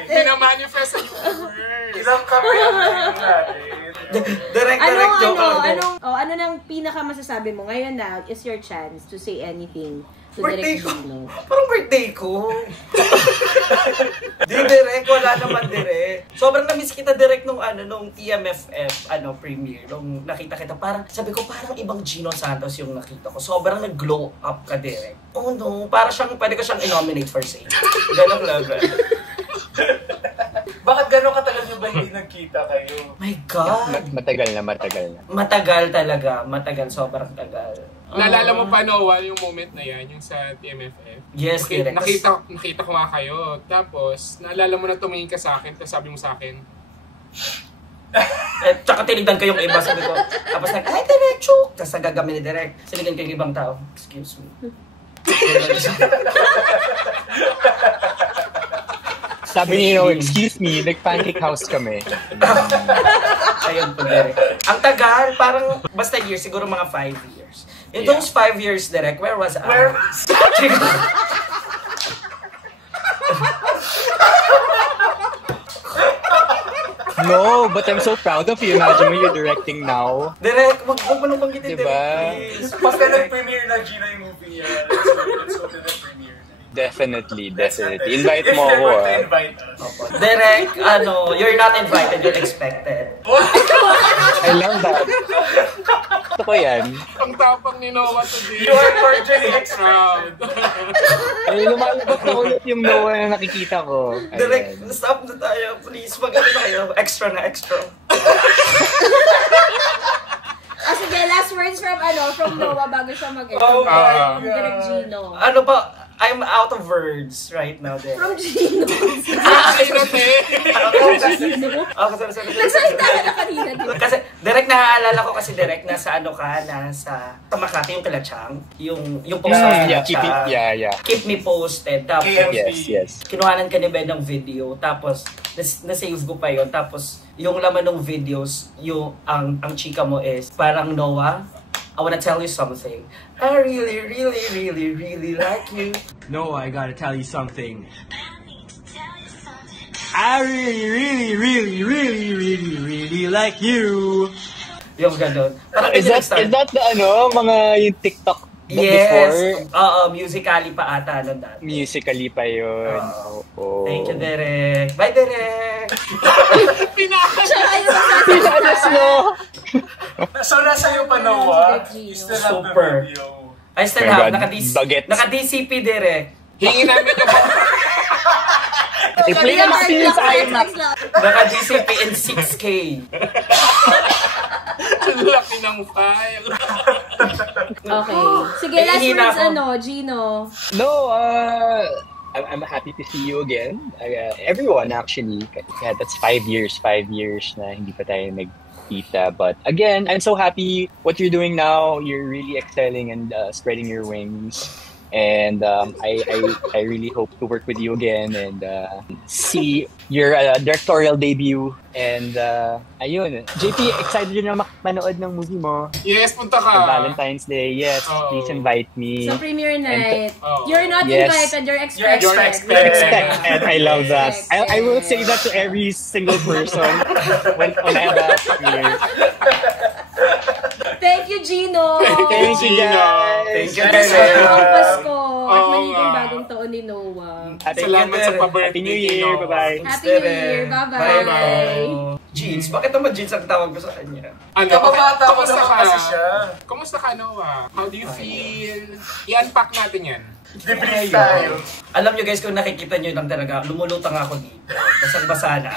Pinamanifest sa universe. Ilang kami natin. Direct joke. Ano nang pinaka masasabi mo? Ngayon na is your chance to say anything Birthday ko. Parang birthday ko. Di, direct. Wala naman, direct. Sobrang na-miss kita, direct, nung TMFF, premiere. Nung nakita kita, parang, sabi ko, parang ibang Gino Santos yung nakita ko. Sobrang nag-glow up ka, direct. Oh no, parang pwede ko siyang i-nominate for sale. Ganong level. Bakit gano'n katagal nyo ba hindi nagkita kayo? My God! Matagal na. Matagal talaga. Matagal, sobrang tagal. Naalala mo pa, Noah, yung moment na yan, yung sa TMFF? Yes, direct. Nakita ko nga kayo. Tapos, naalala mo na tumingin ka sa akin, tapos sabi mo sa akin, tsaka tinignan ko yung iba, sabi ko. Tapos ay, diretso! Tapos nagagami ni direct. Sinignan ko yung ibang tao. Excuse me. Sabi niyo, excuse me, nag-pancake house kami. Ayun po, direct. Ang tagal, parang basta years, siguro mga 5 years. In those 5 years, direct, where was I? No, but I'm so proud of you. Imagine me, you're directing now. Direct, wag mo nang banggitin, diba? Direct, please. Pagka nag-premiere na Gino yung movie niya, let's go to the premiere. Definitely. Invite mo ako, Direct, you're not invited, you're expected. I love that. Ito ko yan. Ang tapang ni Noah today. You are cordially expected. Ay, lumalabas na ulit yung Noah na nakikita ko. Direct, stop na tayo. Please, mag-ano na kayo. Extra na extra. Sige, last words from Noah bago siya mag-edit. Oh my God. Direct Gino. Ano ba? I'm out of words right now, Direct. From Gino. Nagsalita ka na kanina. Kasi, Direct, naaalala ko kasi, Direct, nasa nasa Makati, yung Kalachang. Yung post Keep me posted. Tapos, yes. Kinuhanan ka ni Ben ng video. Tapos, na-save ko pa yun. Tapos, yung laman ng videos, ang chika mo is, parang Noah, I wanna tell you something. I really, really, really, really like you. Noah, I gotta tell you something. I really, really, really, really, really, really like you. Yung ganun. Is that the mga yung TikTok before? Musically pa ata dati. Musically pa yun. Thank you, Derek. Bye, Derek! Pinanas mo! So, nasa iyo pa, Noah? You still have the video. I still have. Naka-DCP, Derek. Hingin namin yung I-play na natin yung sa IMAX. Naka-DCP in 6K. Ang laki ng file. Okay. Sige, last words, Gino. No, I'm happy to see you again. Everyone, actually. Yeah, that's 5 years na hindi pa tayo nagkita. But again, I'm so happy what you're doing now. You're really excelling and spreading your wings. And I really hope to work with you again and see your directorial debut. And ayun, JP, excited yun na manood ng movie mo. Yes, punta ka. Valentine's Day, yes. Please invite me. Sa premiere night. You're not invited, you're expected. You're expected. I love that. I will say that to every single person when I have a premiere. Thank you, Gino! Thank you, guys! Thank you, guys! Ang Pasko at magiging bagong taon ni Noah. Salamat sa pa-birthday. Happy New Year! Bye-bye! Happy New Year! Bye-bye! Jeans? Bakit naman jeans ang tawag ko sa kanya? Kapabata ko naman kasi siya. Kumusta ka, Noah? How do you feel? I-unpack natin yan. Debrief tayo. Alam nyo guys, kung nakikita nyo lang talaga, lumulutang ako dito. Basang-basa na.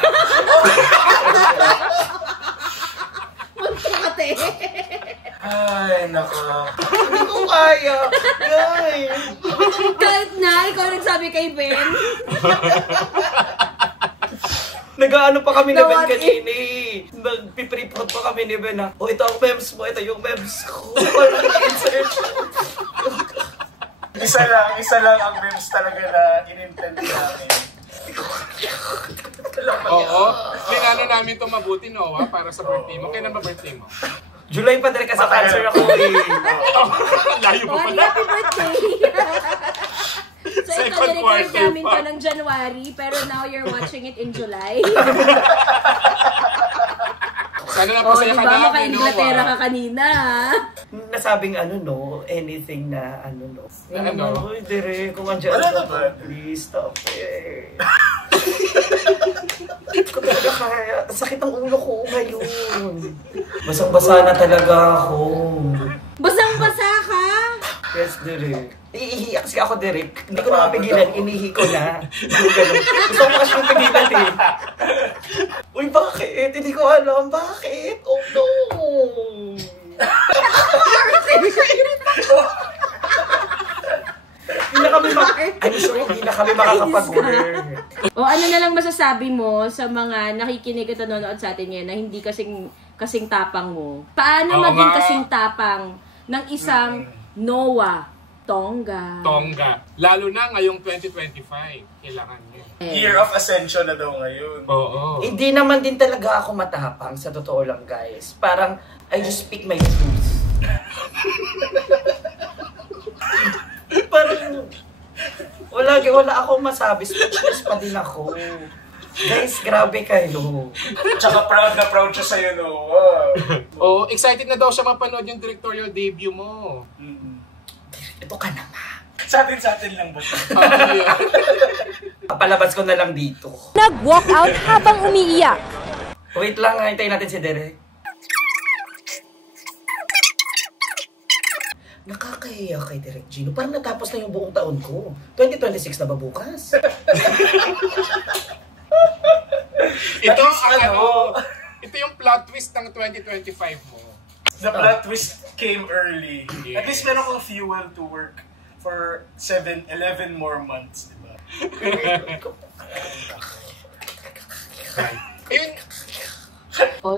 Ay, nako. Hindi ko kaya. Kahit na, ikaw nagsabi kay Ben. Nag-ano pa kami ni Ben kanina eh. Nag-pre-prod pa kami ni Ben na, ito ang memes mo, ito yung memes ko. Insert. Isa lang ang memes talaga na in-intend namin. Oo. Linano namin ito mabuti, Noah, para sa birthday mo. Kailan ba birthday mo? July pa direct sa cancer ako eh. Layo pa pala. Happy birthday! So ito, nirecord namin to ng January, pero now you're watching it in July. Sana napasaya ka diba, namin, maka-Inglaterra ka kanina. nasabing anything na Uy, Direk, kung andyan please stop it. Hindi ko talaga kaya. Sakit ang ulo ko ngayon. Basang-basa na talaga ako. Basang-basa ka? Yes, Direk. Iihi kasi ako, Direk. Hindi ko na mapigilan. Inihi ko na. Gusto ko kasi yung pigilan eh. Uy, bakit? Hindi ko alam. Bakit? Oh, no. Hindi na kami makakapag-work. O ano na lang masasabi mo sa mga nakikinig at nanonood sa atin ngayon na hindi kasing tapang mo? Paano maging kasing tapang ng isang Noah Tonga? Lalo na ngayong 2025. Kailangan niya. Year of Ascension na daw ngayon. Oo. Hindi naman din talaga ako matapang, sa totoo lang, guys. Parang, I just speak my truth. Parang, wala akong masabi. Speechless pa din ako. Guys, grabe kayo. Tsaka proud na proud siya sa'yo, Noah. Oh, excited na daw siya mapanood yung directorial debut mo. Ito ka na nga. Sa atin lang ba? Papalabas ko na lang dito. Nag-walk out habang umiiyak. Wait lang, hintayin natin si Derek. Nakakahiya kay Direk Gino. Parang natapos na yung buong taon ko. 2026 na ba bukas? Ito yung plot twist ng 2025 mo. The plot twist came early. Yeah. At least meron akong fuel to work for 11 more months, diba?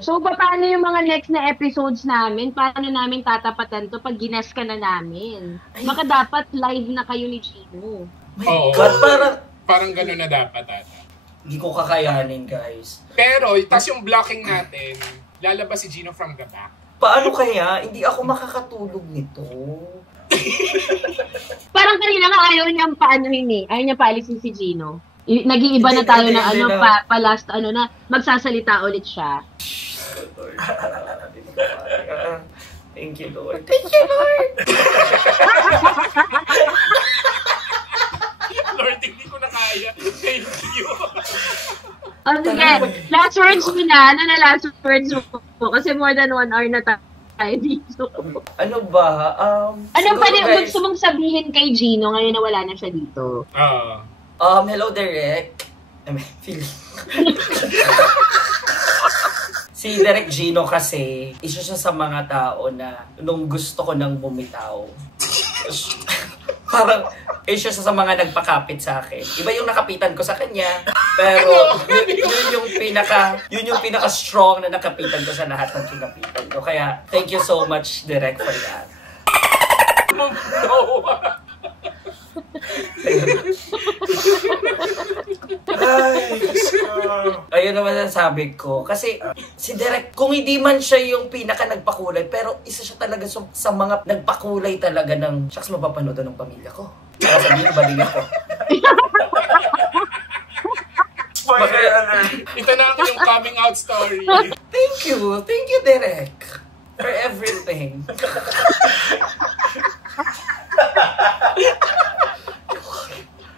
So, paano yung mga next na episodes namin? Paano namin tatapatan to pag ginas ka na namin? Baka dapat live na kayo ni Gino. Oo. Parang gano'n na dapat ata. Hindi ko kakayanin, guys. Pero, tas yung blocking natin, lalabas si Gino from the back. Paano kaya? Hindi ako makakatulog nito. Parang kanina nga ayaw niyang ayaw niya paalisin si Gino. Nag-iiba na tayo na pa-last na, magsasalita ulit siya. Thank you, Lord. Thank you, Lord! Lord, hindi ko na kaya. Thank you. Sige, last words mo na. Ano na last words mo? Kasi more than 1 hour na tayo dito. Ano ba? Anong pwede gusto mong sabihin kay Gino ngayon na wala na siya dito? Hello, Derek. Si Derek Gino kasi, isa siya sa mga tao na nung gusto ko nang bumitaw. Parang, isa siya sa mga nagpakapit sa akin. Iba yung nakapitan ko sa kanya. Pero, yun yung pinaka-strong na nakapitan ko sa lahat ng kinapitan ko. Kaya, thank you so much, Derek, for that. Ayun naman ang sabi ko. Kasi si Derek, kung hindi man siya yung pinaka nagpakulay, pero isa siya talaga sa mga nagpakulay talaga ng, shucks, mapapanood ng pamilya ko. Para sabihin, baling ako. Ito na yung coming out story. Thank you, Derek, for everything.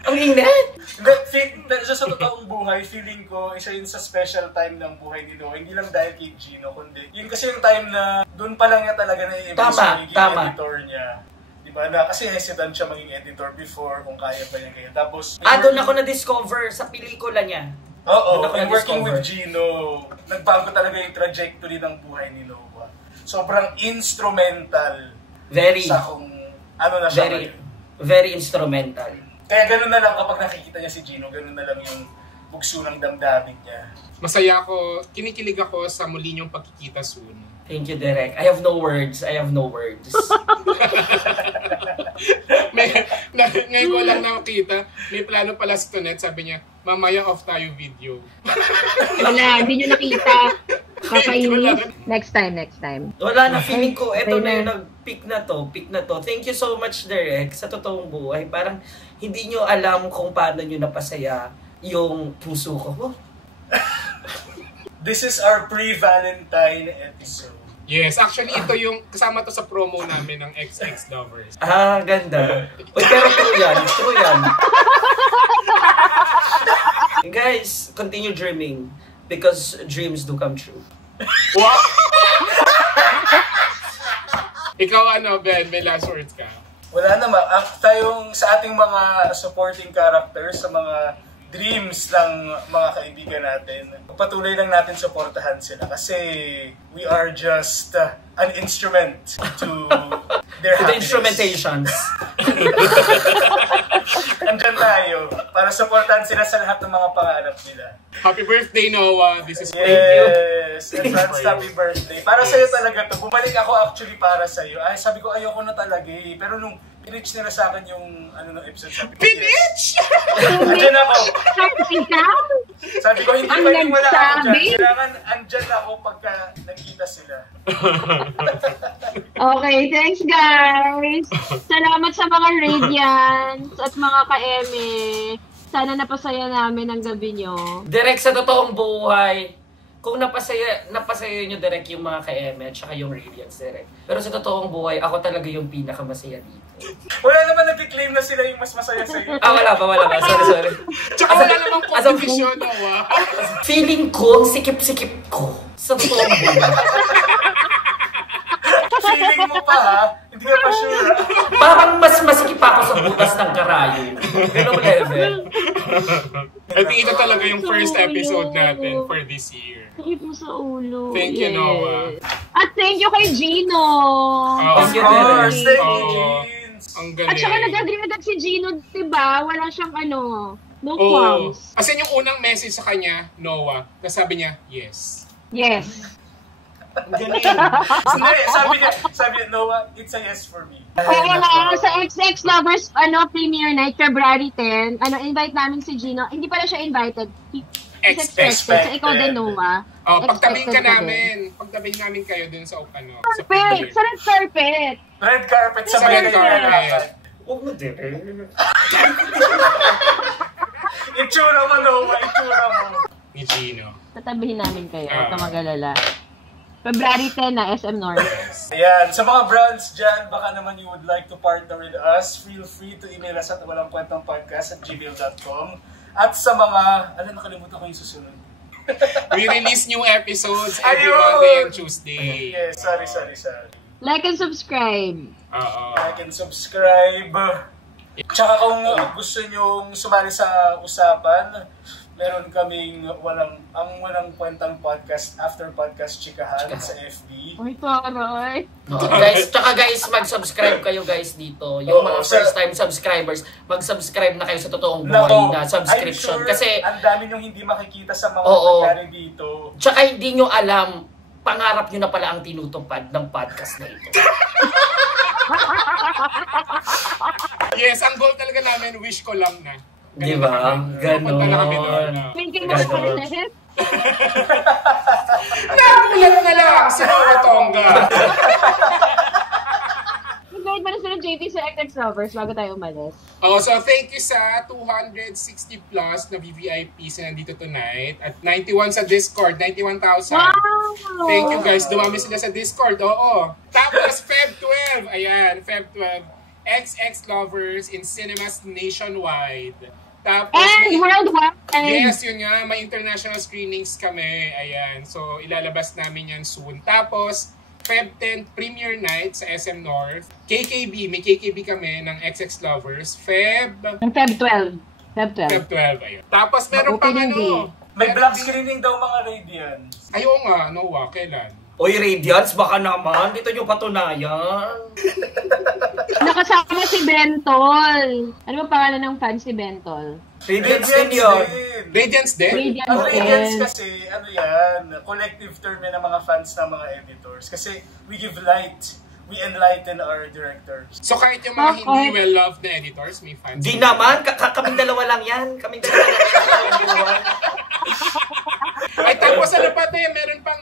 Ang init! Sa totoong buhay, feeling ko, isa yun sa special time ng buhay ni Noah. Hindi lang dahil kay Gino, kundi yun kasi yung time na doon pa lang niya talaga na-i-evaluate yung magiging editor niya. Diba? Na, kasi hesitant siya maging editor before kung kaya pa niya. Tapos, doon ako na-discover sa pelikula niya. Oo, working with Gino, nagbago talaga yung trajectory ng buhay ni Noah. Sobrang instrumental sa kung ano na siya ngayon. Very instrumental. Kaya gano'n na lang kapag nakikita niya si Gino, gano'n na lang yung bugso ng damdamin niya. Masaya ako, kinikilig ako sa muli niyong pagkikita soon. Thank you, Derek. I have no words. Ngayon ko lang nakakita, may plano pala si Tonet, sabi niya, mamaya off tayo video. Wala, hindi niyo nakita. Kakainin. Next time. Wala na, feeling ko, eto na yung nag-pick na to. Thank you so much, Derek, sa totoong buhay. Parang hindi nyo alam kung paano nyo napasaya yung puso ko. This is our pre-Valentine episode. Yes, actually ito yung kasama to sa promo namin ng XX Lovers. Ah, ganda. Uy, pero true yan. True yan. Guys, continue dreaming because dreams do come true. Wow! Ikaw Ben, may last words ka? Wala naman. Tayong sa ating mga supporting characters, sa mga dreams ng mga kaibigan natin, patuloy lang natin supportahan sila kasi we are just an instrument to their To the happiness. instrumentations. Andyan tayo para supportahan sila sa lahat ng mga pangarap nila. Happy birthday, Noah. This is Yes! Advance happy birthday. Para sa'yo talaga to. Bumalik ako actually para sa'yo. Ay, sabi ko ayoko na talaga eh. Pero nung pinitch nila sa akin yung ng episode, sabi ko, pinitch! Andyan ako. Sabi ko, hindi pwedeng wala ako dyan. Kailangan andyan ako pagka nagkita sila. Okay, thanks guys! Salamat sa mga Radiance at mga ka-eme. Sana napasaya namin ang gabi nyo. Direct sa totoong buhay, kung napasaya nyo direct yung mga ka-eme at saka yung Radiance direct. Pero sa totoong buhay, ako talaga yung pinakamasaya dito. Wala naman nag-claim na sila yung mas masaya sa'yo. Wala pa. Sorry. Tsaka wala namang competition, Noah. Feeling ko, sikip-sikip ko sa totoong buhay. Feeling mo pa ha? Hindi ka pa sure. Parang mas masikip ako sa butas ng karayo. Ganong level. I think ito talaga yung first episode natin for this year. Sakit mo sa ulo. Thank you, Noah. At thank you kay Gino. Of course. Thank you, Jeans. Ang galing. At saka nag-agree agad si Gino, diba? Wala siyang no Oh. qualms. Kasi yung unang message sa kanya, Noah, nasabi niya, yes. Yes. Galing. Sabi niya, Noah, it's a yes for me. Oo, sa XX Lovers premiere night, February 10, invite namin si Gino. Hindi pala siya invited. Expected. So, ikaw din, Noah. Pagtabihin ka namin. Pagtabihin namin kayo dun sa Carpet! Sa red carpet! Red carpet sa red carpet. Huwag mo din. Itsura mo, Noah. Itsura mo. Ni Gino. Tatabihin namin kayo. Huwag ka mag-alala. February 10 na SM North. Ayan, sa mga brands dyan, baka naman you would like to partner with us, feel free to email us at walangkwentongpodcast@gmail.com. At sa mga, nakalimutan ko yung susunod. We release new episodes every Monday and Tuesday. Yes, sorry. Like and subscribe. Like and subscribe. Tsaka kung gusto nyong sumali sa usapan, meron kaming walang kwentang podcast, after podcast chikahan sa FB. Uy, taray. Guys, mag-subscribe kayo guys dito. Yung mga first time subscribers, mag-subscribe na kayo sa totoong buhay na subscription. I'm sure kasi ang dami nyong hindi makikita sa mga nangyari dito. Tsaka hindi nyo alam, pangarap nyo na pala ang tinutupad ng podcast na ito. Yes, ang goal talaga namin, wish ko lang na. Di ba? Ganon. Nagulat na lang sa mga tongga. Invite mo na sila JT sa XX Lovers bago tayo umalis. So thank you sa 260 plus na VVIPs na nandito tonight. At 91 sa Discord, 91,000. Wow! Thank you guys, dumami sila sa Discord, oo. Tapos Feb 12, ayan, Feb 12. XX Lovers in cinemas nationwide. Tapos, and worldwide! Yes, yun nga. May international screenings kami. Ayan. So, ilalabas namin yan soon. Tapos, Feb 10 premiere night sa SM North. KKB. May KKB kami ng XX Lovers. Feb 12. Feb 12. Ayun. Tapos, meron pang May black screening daw mga Radiance. Ayaw nga, Noah. Kailan? Oy, Radiance, baka naman. Dito nyo patunayan. Nakasama si Bentol. Ano ba pangalan ng fan si Bentol? Radiance din yun. Radiance din? Ang Radiance kasi, collective term yan ng mga fans ng mga editors. Kasi we give light. We enlighten our directors. So kahit yung mga hindi well-loved na editors, may fans? Di naman. Kaming dalawa lang yan. Kaming dalawa lang. Ay, tapos meron pang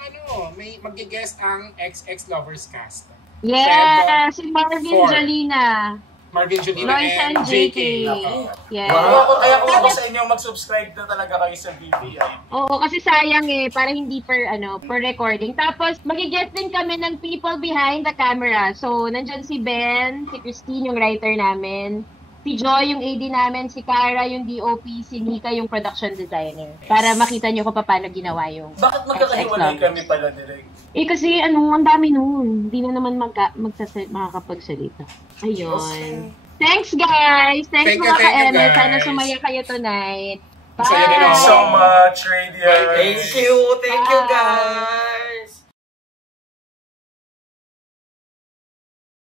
may mag-guest ang XX Lovers cast. Yeah, si Marvin Jolina. Marvin Jolina Lois and JK. Yes. Wow. Kaya kung ako sa inyo, mag-subscribe na talaga kayo sa BBI. Oo, kasi sayang para hindi per recording. Tapos, mag-guest din kami ng people behind the camera. So, nandyan si Ben, si Christine, yung writer namin, si Joy, yung AD namin, si Cara, yung DOP, si Nika, yung production designer. Para makita nyo kung paano ginawa yung Bakit magkakahiwalay kami pala direct? Kasi ang dami nun. Hindi na naman makakapagsalita. Ayun. Thanks, guys! Thanks mga ka-Eme. Sana sumaya kayo tonight. Bye! Thank you so much, Radio. Thank you, guys!